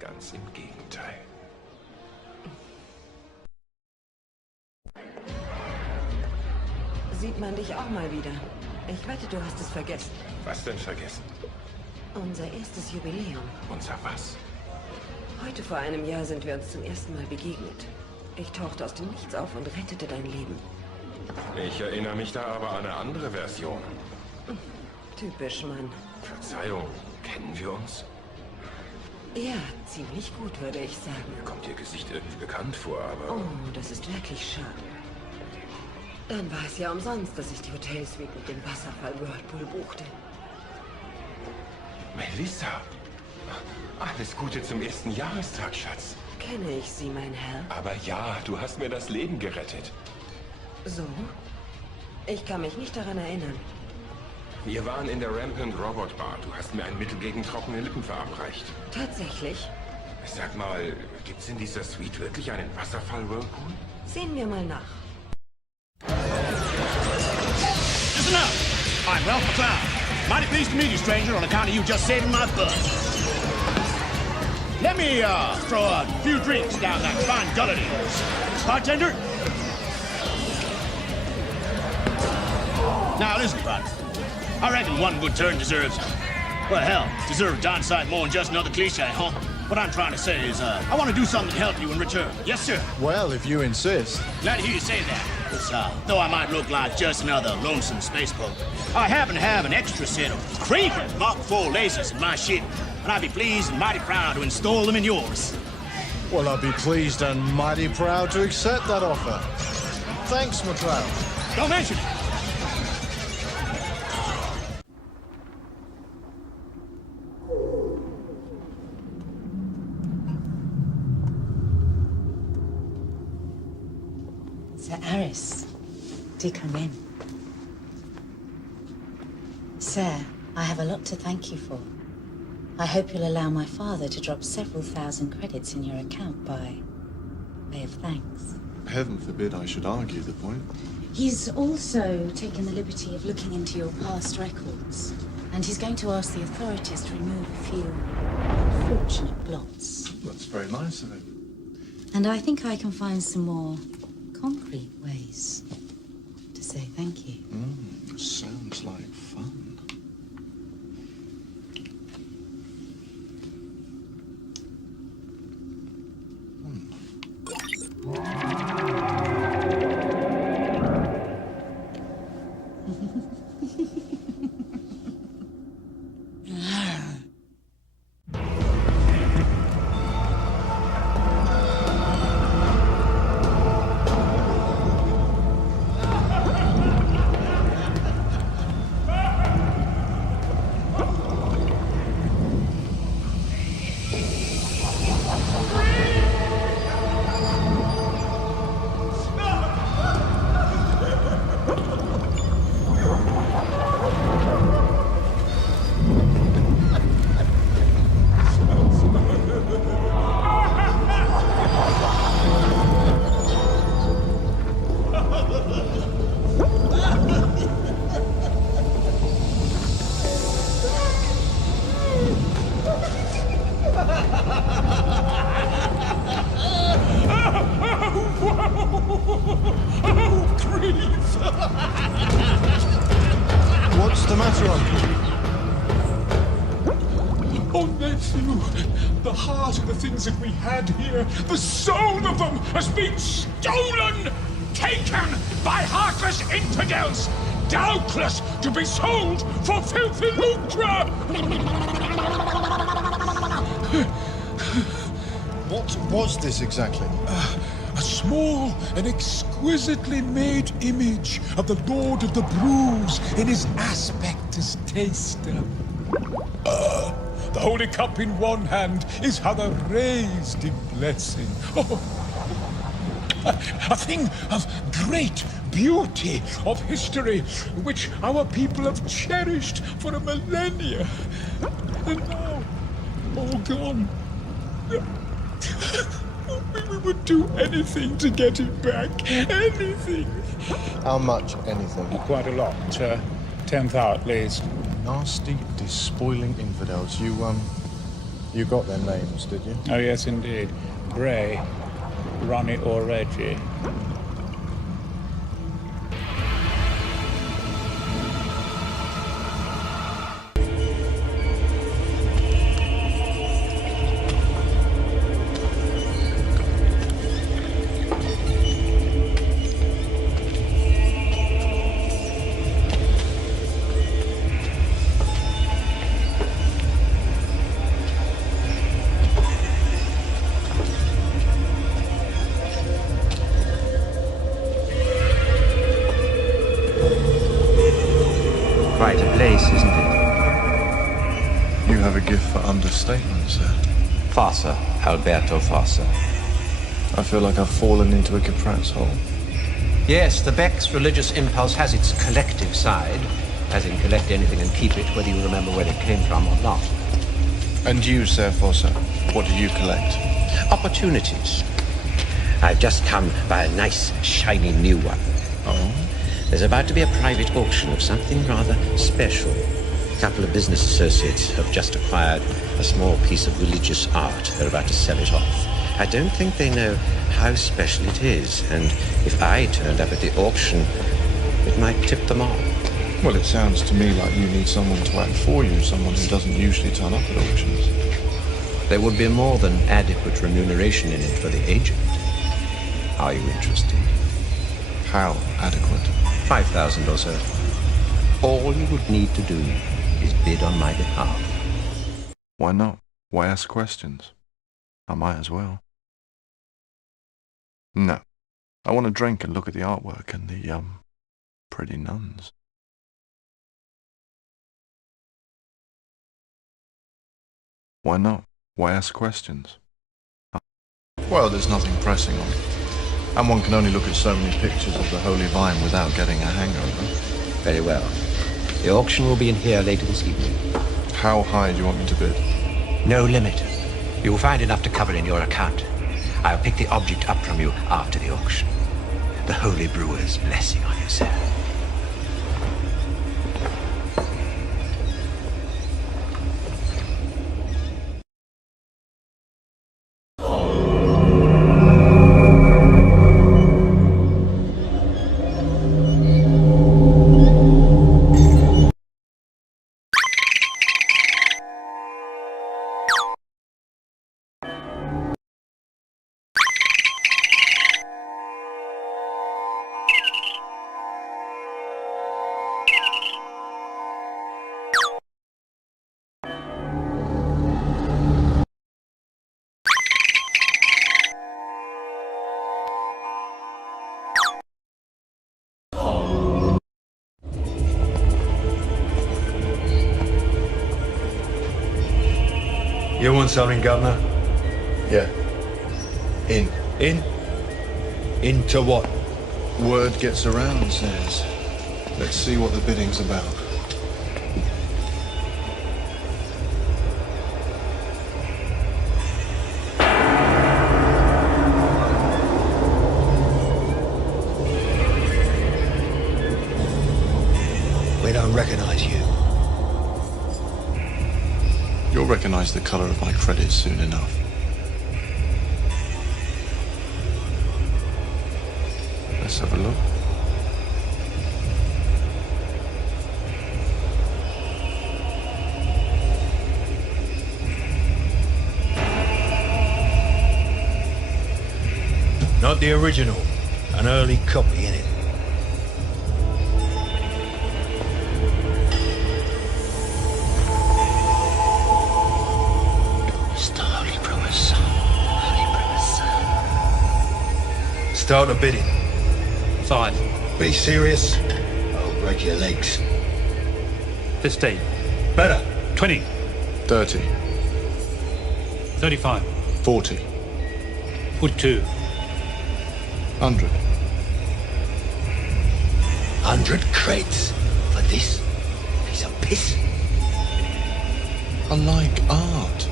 Ganz im Gegenteil. Sieht man dich auch mal wieder. Ich wette, du hast es vergessen. Was denn vergessen? Unser erstes Jubiläum. Unser was? Heute vor einem Jahr sind wir uns zum ersten Mal begegnet. Ich tauchte aus dem Nichts auf und rettete dein Leben. Ich erinnere mich da aber an eine andere Version. Typisch, Mann. Verzeihung, kennen wir uns? Ja, ziemlich gut, würde ich sagen. Mir kommt Ihr Gesicht irgendwie bekannt vor, aber... Oh, das ist wirklich schade. Dann war es ja umsonst, dass ich die Hotelsuite mit dem Wasserfall Whirlpool buchte. Melissa! Alles Gute zum 1. Jahrestag, Schatz. Kenne ich Sie, mein Herr? Aber ja, du hast mir das Leben gerettet. So? Ich kann mich nicht daran erinnern. Wir waren in der Rampant Robot Bar. Du hast mir ein Mittel gegen trockene Lippen verabreicht. Tatsächlich? Sag mal, gibt's in dieser Suite wirklich einen Wasserfall-Whirlpool? Sehen wir mal nach. Listen up! I'm Ralph McCloud. Mighty pleased to meet you, stranger, on account of you just saving my butt. Let me, throw a few drinks down that fine gullet of yours. Bartender? Now, listen, bud. I reckon one good turn deserves... Well, hell, deserves a darn sight more than just another cliche, huh? What I'm trying to say is, I want to do something to help you in return. Yes, sir. Well, if you insist. Glad to hear you say that. 'Cause, though I might look like just another lonesome space boat, I happen to have an extra set of craven Mark IV lasers in my ship, and I'd be pleased and mighty proud to install them in yours. Well, I'd be pleased and mighty proud to accept that offer. Thanks, McCloud. Don't mention it. Sir Aris, do come in. Sir, I have a lot to thank you for. I hope you'll allow my father to drop several thousand credits in your account by way of thanks. Heaven forbid I should argue the point. He's also taken the liberty of looking into your past records. And he's going to ask the authorities to remove a few unfortunate blots. That's very nice of him. And I think I can find some more concrete ways to say thank you. Sounds like fun. What's the matter, Uncle? Oh, nephew, the heart of the things that we had here, the soul of them has been stolen! Taken by heartless infidels! Doubtless to be sold for filthy lucre! What was this exactly? A small and exquisitely made image of the Lord of the Brews in his aspect as taster. The holy cup in one hand is other raised in blessing. Oh, a thing of great beauty of history, which our people have cherished for a millennia. And now, all gone. We would do anything to get it back. Anything. How much anything? Quite a lot. 10th out, at least. Nasty, despoiling infidels. You got their names, did you? Oh, yes, indeed. Bray, Ronnie or Reggie. Quite a place, isn't it? You have a gift for understatement, sir. Fossa, Alberto Fossa. I feel like I've fallen into a Caprat's hole. Yes, the Beck's religious impulse has its collective side, as in collect anything and keep it, whether you remember where it came from or not. And you, Sir Fossa, what do you collect? Opportunities. I've just come by a nice, shiny new one. Oh? There's about to be a private auction of something rather special. A couple of business associates have just acquired a small piece of religious art. They're about to sell it off. I don't think they know how special it is, and if I turned up at the auction, it might tip them off. Well, it sounds to me like you need someone to act for you, someone who doesn't usually turn up at auctions. There would be more than adequate remuneration in it for the agent. Are you interested? How adequate? 5,000 or so. All you would need to do is bid on my behalf. Why not? Why ask questions? I might as well. No. I want to drink and look at the artwork and the, pretty nuns. Why not? Why ask questions? Well, there's nothing pressing on. And one can only look at so many pictures of the Holy Vine without getting a hangover. Very well. The auction will be in here later this evening. How high do you want me to bid? No limit. You will find enough to cover in your account. I'll pick the object up from you after the auction. The Holy Brewer's blessing on you, sir. You want something, Governor? Yeah. In. In? Into what? Word gets around, says. Let's see what the bidding's about. We don't recognize you. You'll recognize the color of my credits soon enough. Let's have a look. Not the original. An early copy, innit? Start the bidding. 5. Be serious. I'll break your legs. 15. Better. 20. 30. 35. 40. 42. 100. 100 creds for this piece of piss. I like art.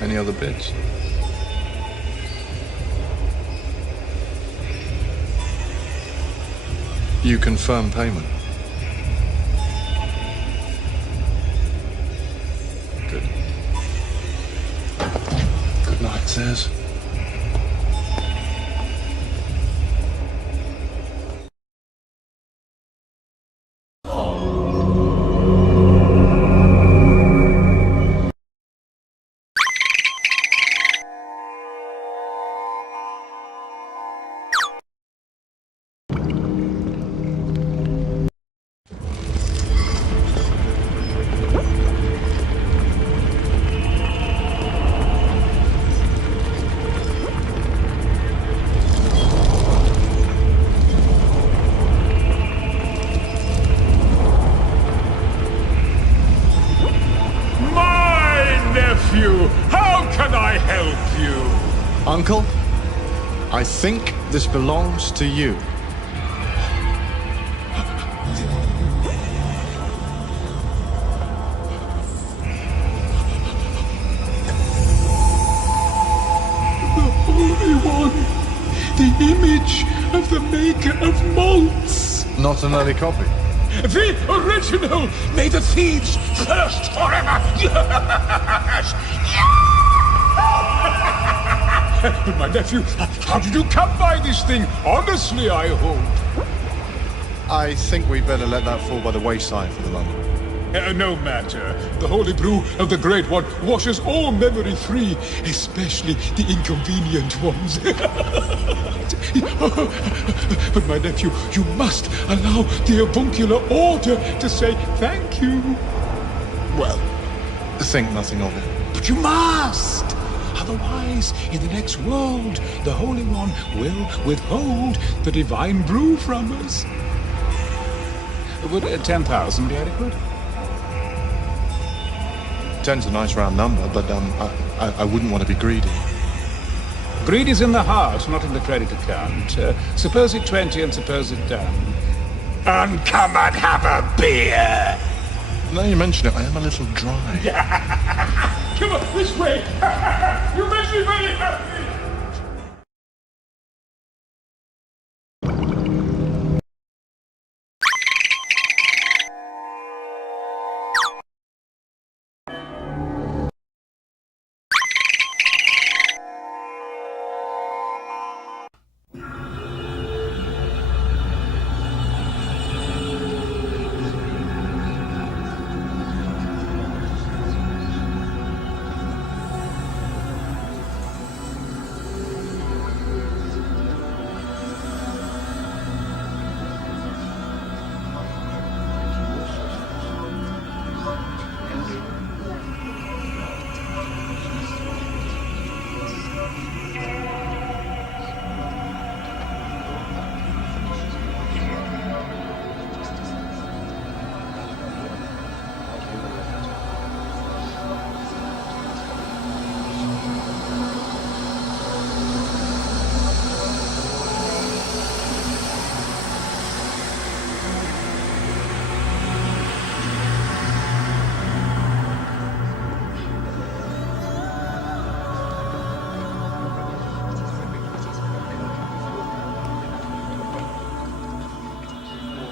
Any other bids? You confirm payment. Good. Good night, Says. How can I help you? Uncle, I think this belongs to you. The Holy One, the image of the maker of malts. Not an early copy. The original! May the thieves thirst forever! Yes! But my nephew, how did you come by this thing? Honestly, I hope. I think we better let that fall by the wayside for the moment. No matter. The holy brew of the Great One washes all memory free, especially the inconvenient ones. But my nephew, you must allow the avuncular order to say thank you. Well, think nothing of it. But you must! Otherwise, in the next world, the Holy One will withhold the divine brew from us. Would 10,000 be adequate? 10's a nice round number, but I wouldn't want to be greedy. Greed is in the heart, not in the credit account. Suppose it 20 and suppose it done. And come and have a beer! Now you mention it, I am a little dry. Come on, this way! You make me very happy!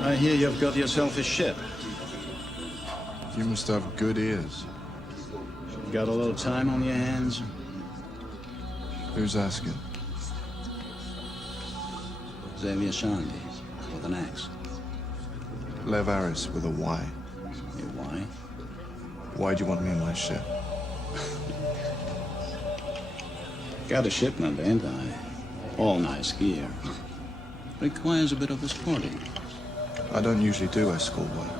I hear you've got yourself a ship. You must have good ears. Got a little time on your hands? Who's asking? Xavier Shandy, with an X. Lev Aris with a Y. Your why? Why do you want me in my ship? Got a shipment, ain't I? All nice gear. Requires a bit of escorting. I don't usually do escort work.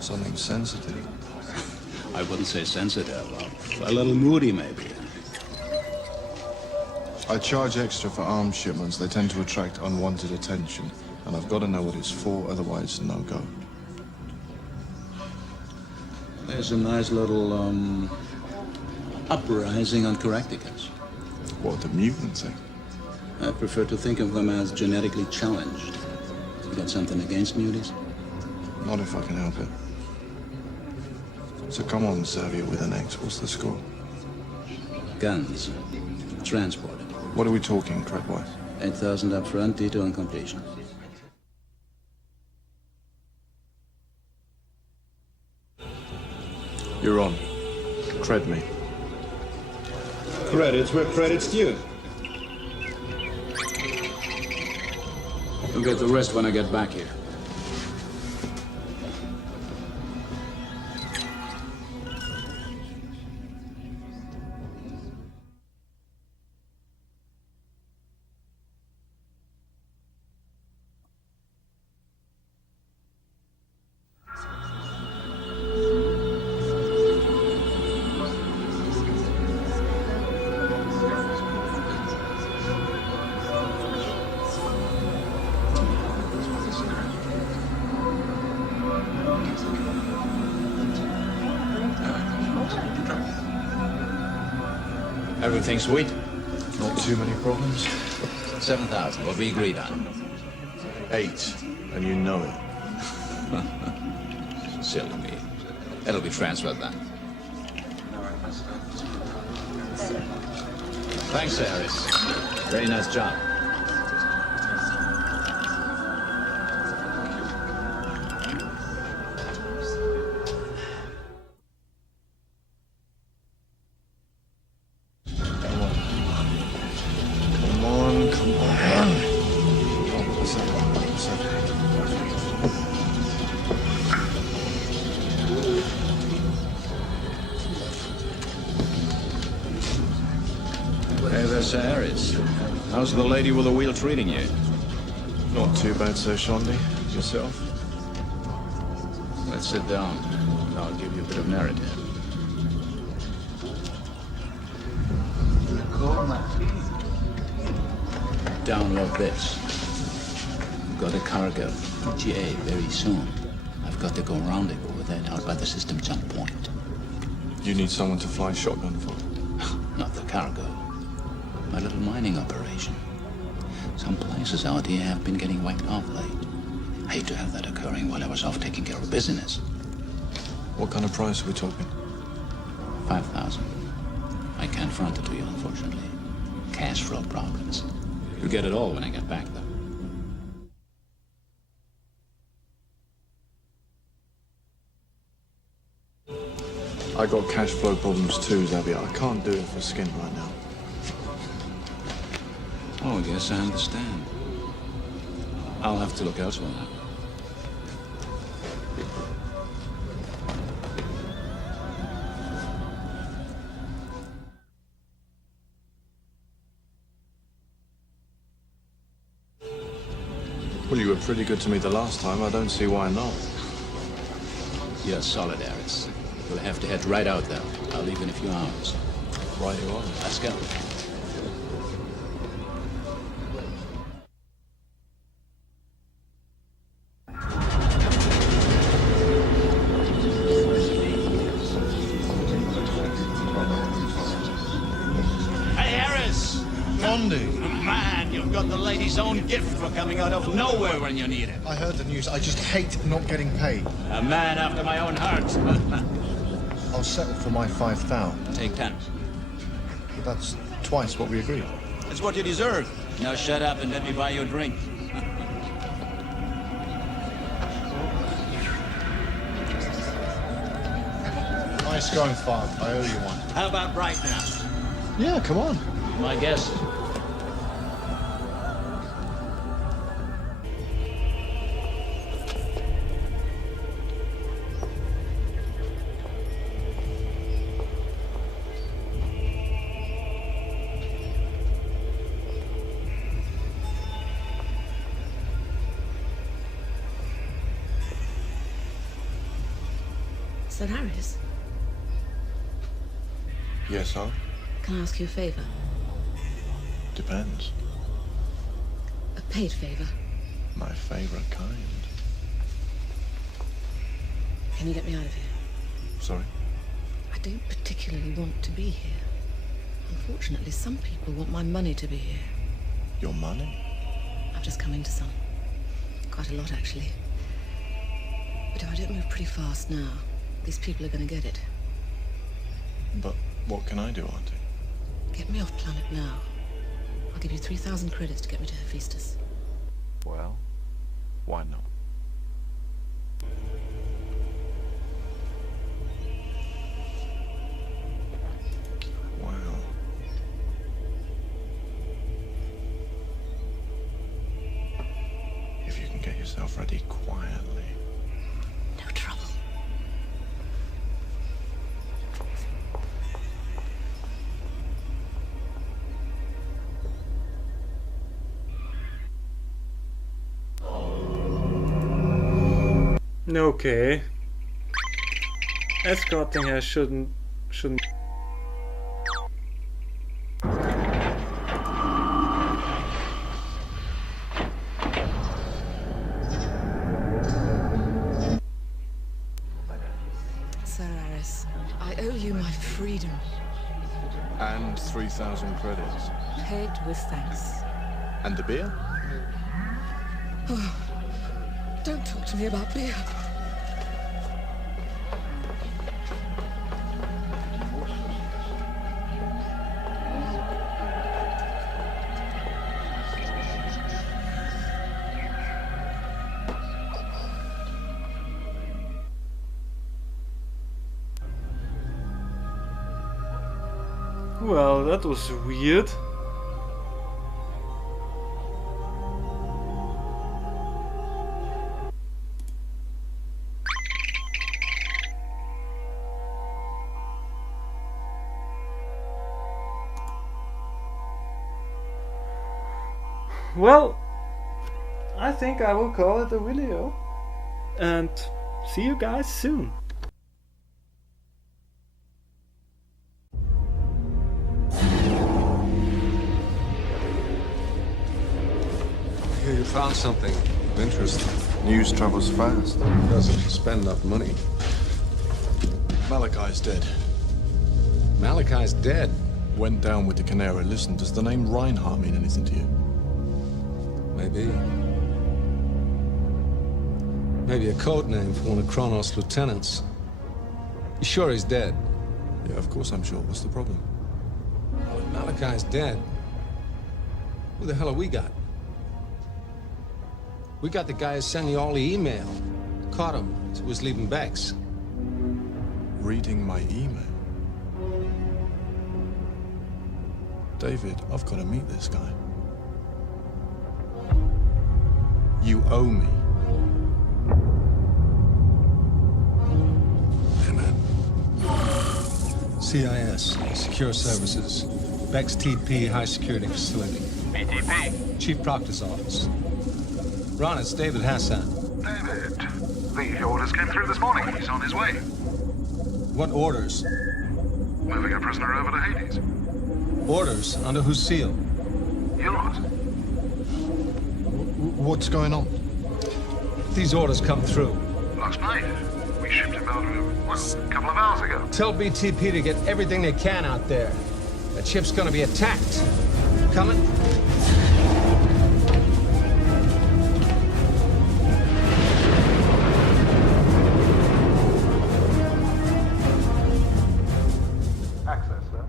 Something sensitive. I wouldn't say sensitive. A little moody, maybe. I charge extra for arms shipments. They tend to attract unwanted attention. And I've got to know what it's for, otherwise no go. There's a nice little, uprising on Caractacus. What, the mutants, eh? I prefer to think of them as genetically challenged. You got something against muties? Not if I can help it. So come on, Xavier with an X. What's the score? Guns. Transport. What are we talking, cred-wise? 8,000 up front, detail and completion. You're on. Cred me. Credits where credit's due. You'll get the rest when I get back here. Everything sweet? Not too many problems. 7,000, what we agreed on. 8, and you know it. Silly me. It'll be transferred then. Thanks, Harris. Very nice job. Hey there, Sir Harris. How's the lady with the wheel treating you? Not too bad, Sir Shandy. Yourself? Let's sit down. I'll give you a bit of narrative. Download this. Got a cargo. GA very soon. I've got to go rendezvous with that out by the system jump point. You need someone to fly shotgun for? Not the cargo. My little mining operation. Some places out here have been getting whacked off late. Hate to have that occurring while I was off taking care of business. What kind of price are we talking? 5,000. I can't front it to you, unfortunately. Cash flow problems. You'll get it all when I get back, though. I got cash flow problems too, Xavier. I can't do it for skin right now. Oh, yes, I understand. I'll have to look elsewhere now. Well, you were pretty good to me the last time. I don't see why not. You're solid, Harris. We'll have to head right out, though. I'll leave in a few hours. Right you are. Let's go. Hey, Harris! Blondie! Man, you've got the lady's own gift for coming out of nowhere when you need it. I heard the news. I just hate not getting paid. A man after my own heart. I'll settle for my 5,000. Take 10. But that's twice what we agreed. That's what you deserve. Now shut up and let me buy you a drink. Nice going, Fog. I owe you one. How about right now? Yeah, come on. My guess. Sir Harris, Yes, sir? can I ask you a favor? Depends. A paid favor. My favorite kind. Can you get me out of here? Sorry? I don't particularly want to be here. Unfortunately, some people want my money to be here. Your money? I've just come into some. Quite a lot, actually. But if I don't move pretty fast now, these people are going to get it. But what can I do, Auntie? Get me off planet now. I'll give you 3,000 credits to get me to Hephaestus. Well, why not? Wow. If you can get yourself ready quietly. No trouble. Okay. Escorting her shouldn't. Sir Harris, I owe you my freedom. And 3,000 credits. Paid with thanks. And the beer? Oh, don't talk to me about beer. Well, that was weird. Well, I think I will call it a video and see you guys soon. You found something of interest. News travels fast. Doesn't spend enough money. Malachi's dead. Malachi's dead? Went down with the Canary. Listen, does the name Reinhardt mean anything to you? Maybe. Maybe a code name for one of Kronos' lieutenants. You sure he's dead? Yeah, of course I'm sure. What's the problem? Well, if Malachi's dead, who the hell have we got? We got the guy who sent you all the email. Caught him as he was leaving Bex. Reading my email? David, I've got to meet this guy. You owe me. Hey, man. CIS, Secure Services. Bex TP High Security Facility. BTP. Chief Proctor's office. Ron, it's David Hassan. David, the orders came through this morning. He's on his way. What orders? Moving a prisoner over to Hades. Orders? Under whose seal? Yours. What's going on? These orders come through. Last night, we shipped him out a couple of hours ago. Tell BTP to get everything they can out there. That ship's gonna be attacked. Coming? Access, sir.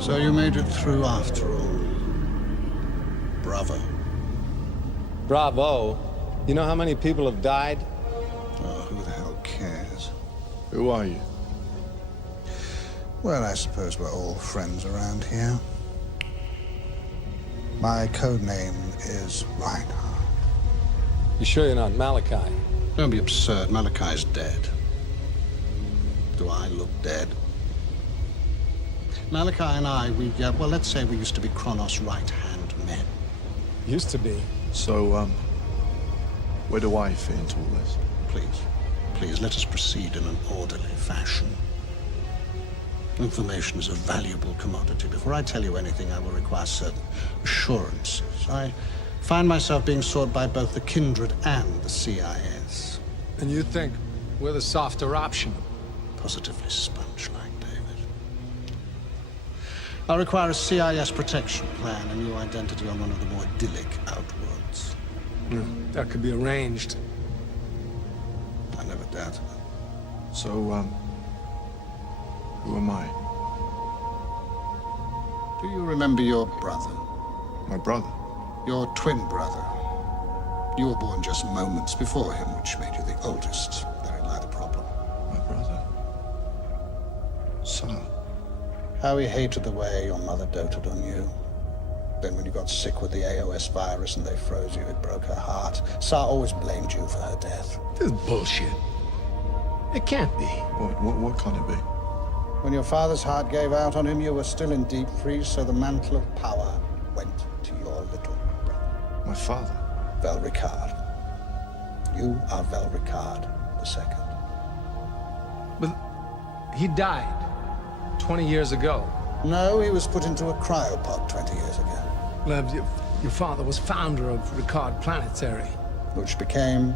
So you made it through after all. Bravo. Bravo? You know how many people have died? Oh, who the hell cares? Who are you? Well, I suppose we're all friends around here. My code name is Reinhardt. You sure you're not Malachi? Don't be absurd. Malachi's dead. Do I look dead? Malachi and I, well, let's say we used to be Kronos' right-hand men. Used to be. So, where do I fit into all this? Please, let us proceed in an orderly fashion. Information is a valuable commodity. Before I tell you anything, I will require certain assurances. I find myself being sought by both the Kindred and the CIS. And you think we're the softer option? Positively sponge-like, David. I require a CIS protection plan, a new identity on one of the more idyllic outworlds. That could be arranged. I never doubted it. So, who am I? Do you remember your brother? My brother? Your twin brother. You were born just moments before him, which made you the oldest. Therein lie the problem. My brother? Son? How he hated the way your mother doted on you. Then when you got sick with the AOS virus and they froze you, it broke her heart. Sa always blamed you for her death. This is bullshit. It can't be. What can it be? When your father's heart gave out on him, you were still in deep freeze, so the mantle of power went to your little brother. My father? Vel Ricard. You are Vel Ricard II. But he died 20 years ago. No, he was put into a cryopod 20 years ago. Well, your father was founder of Ricard Planetary. Which became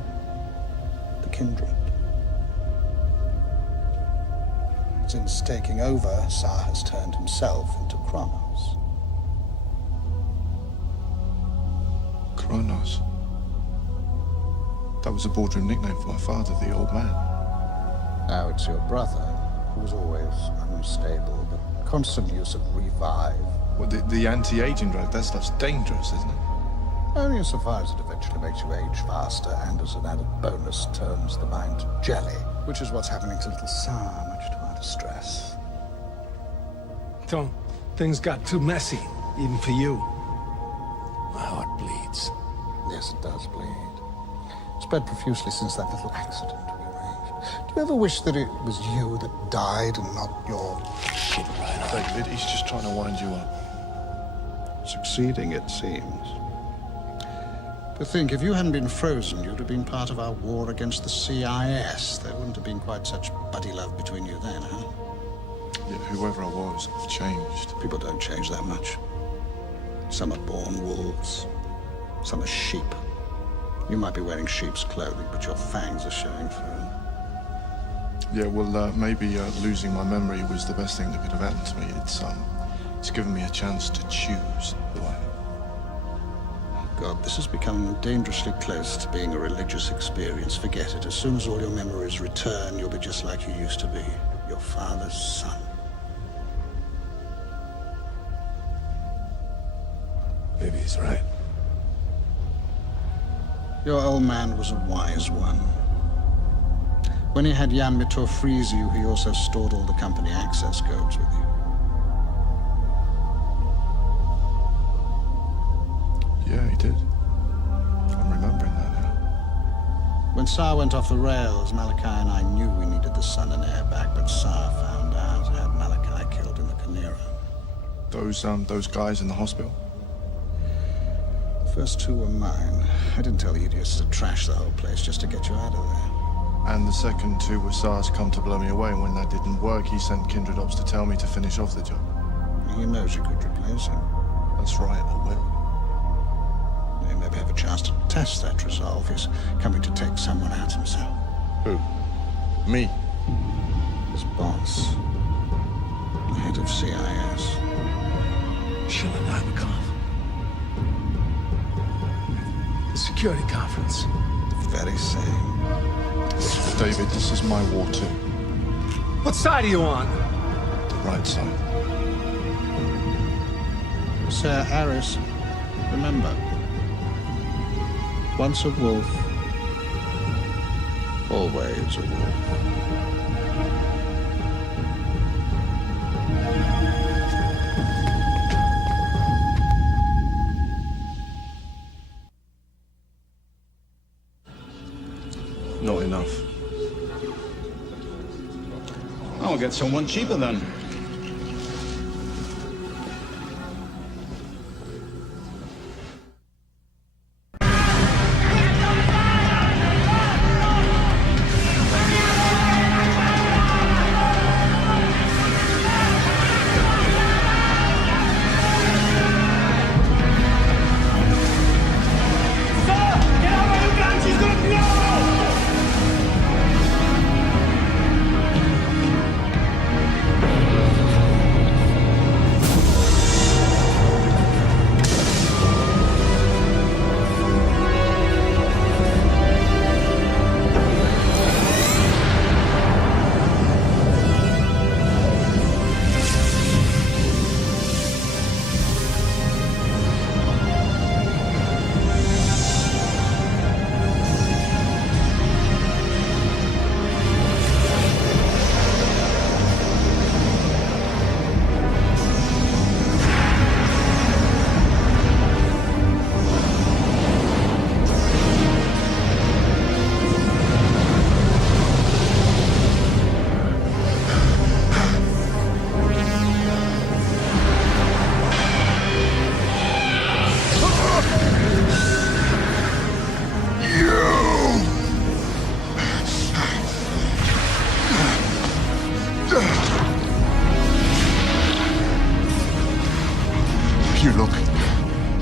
the Kindred. Since taking over, Sa has turned himself into Kronos. Kronos? That was a boardroom nickname for my father, the old man. Now it's your brother, who was always unstable, but constant use of revive. Well, the anti-aging drug, that stuff's dangerous, isn't it? Only insofar as it eventually makes you age faster, and as an added bonus turns the mind to jelly, which is what's happening to little Sa, much to our distress. So, things got too messy, even for you. My heart bleeds. Yes, it does bleed. It's bled profusely since that little accident we arranged. Do you ever wish that it was you that died and not your shit right? David, he's just trying to wind you up. Succeeding, it seems. To think, if you hadn't been frozen, you'd have been part of our war against the CIS. There wouldn't have been quite such buddy love between you then, huh? Yeah, whoever I was, I've changed. People don't change that much. Some are born wolves. Some are sheep. You might be wearing sheep's clothing, but your fangs are showing through. Yeah, well, maybe losing my memory was the best thing that could have happened to me. It's given me a chance to choose who I am. God, this has become dangerously close to being a religious experience. Forget it. As soon as all your memories return, you'll be just like you used to be. Your father's son. Maybe he's right. Your old man was a wise one. When he had Jan Mitor freeze you, he also stored all the company access codes with you. Yeah, he did. I'm remembering that now. When Sa went off the rails, Malachi and I knew we needed the sun and air back, but Sa found out, had Malachi killed in the Canera. Those guys in the hospital? The first two were mine. I didn't tell the idiots to trash the whole place just to get you out of there. And the second two were SARS come to blow me away, and when that didn't work, he sent Kindred Ops to tell me to finish off the job. He knows you could replace him. That's right, I will. You maybe have a chance to test that resolve. He's coming to take someone out himself. Who? Me? His boss. The head of CIS. Shilanabakov. The security conference. The very same. David, this is my war too. What side are you on? The right side. Sir Aris, remember, once a wolf, always a wolf. Not enough. I'll get someone cheaper then.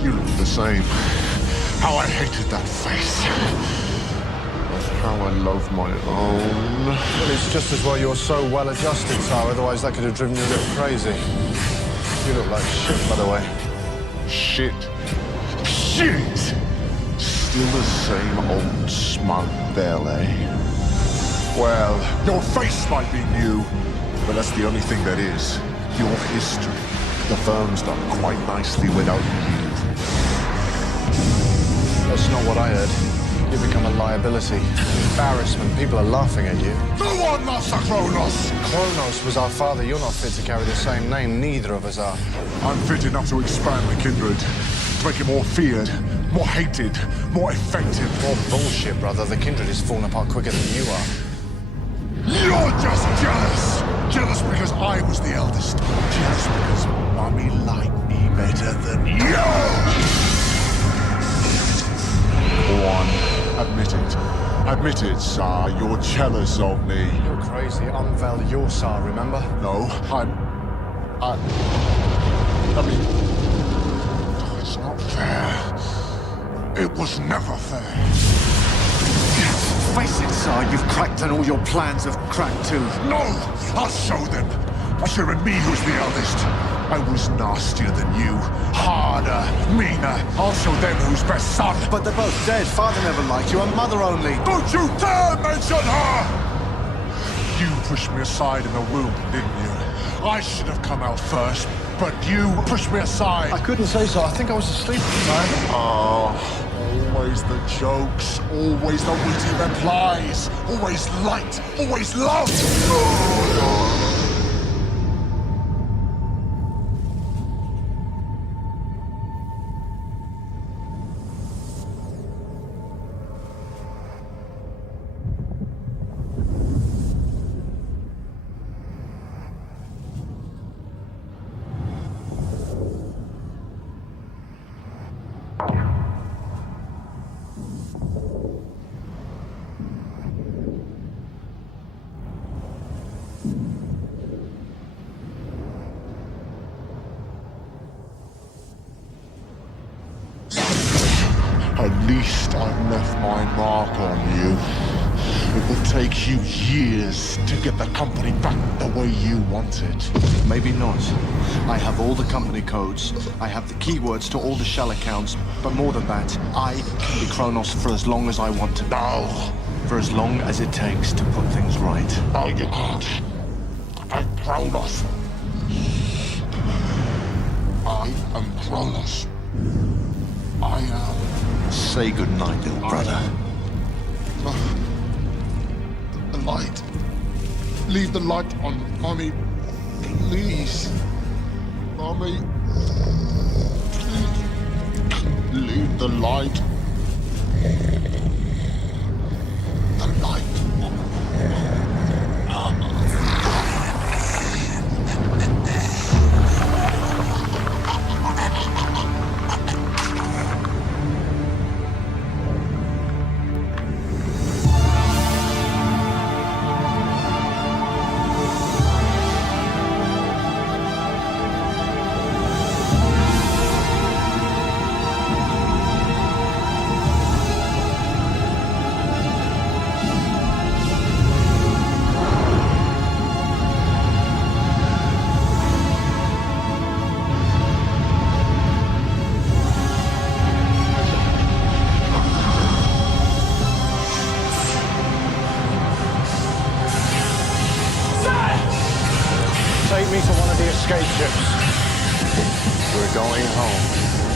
You look the same. How I hated that face. How I love my own. Well, it's just as well you're so well adjusted, sir. Otherwise, that could have driven you a little crazy. You look like shit, by the way. Shit. Shit! Still the same old smug belle, eh? Well, your face might be new, but that's the only thing that is. Your history. The firm's done quite nicely without you. That's not what I heard. You've become a liability. Embarrassment. People are laughing at you. No one loves a Kronos! Kronos was our father. You're not fit to carry the same name. Neither of us are. I'm fit enough to expand the kindred. To make it more feared, more hated, more effective. More bullshit, brother. The kindred is falling apart quicker than you are. You're just jealous! Jealous because I was the eldest. Jealous because Mummy liked me better than you! Go on, admit it. Admit it, Sar. You're jealous of me. You're crazy. I'm Val Yorsar, remember? No, I mean... It's not fair. It was never fair. Face it, Sar. You've cracked and all your plans have cracked too. No! I'll show them. I should have been me who's the eldest. I was nastier than you. Harder, meaner. I'll show them who's best son. But they're both dead. Father never liked you, and Mother only. Don't you dare mention her! You pushed me aside in the womb, didn't you? I should have come out first, but you pushed me aside. I couldn't say so. I think I was asleep at the time. Oh, always the jokes, always the witty replies, always light, always love. At least I've left my mark on you. It will take you years to get the company back the way you want it. Maybe not. I have all the company codes. I have the keywords to all the shell accounts. But more than that, I can be Kronos for as long as I want to. No. For as long as it takes to put things right. No, you can't. I'm Kronos. I am Kronos. I am... Say goodnight, little brother. The light. Leave the light on, Mommy. Please. Mommy. Please. Leave the light. The light. Take me to one of the escape ships. We're going home.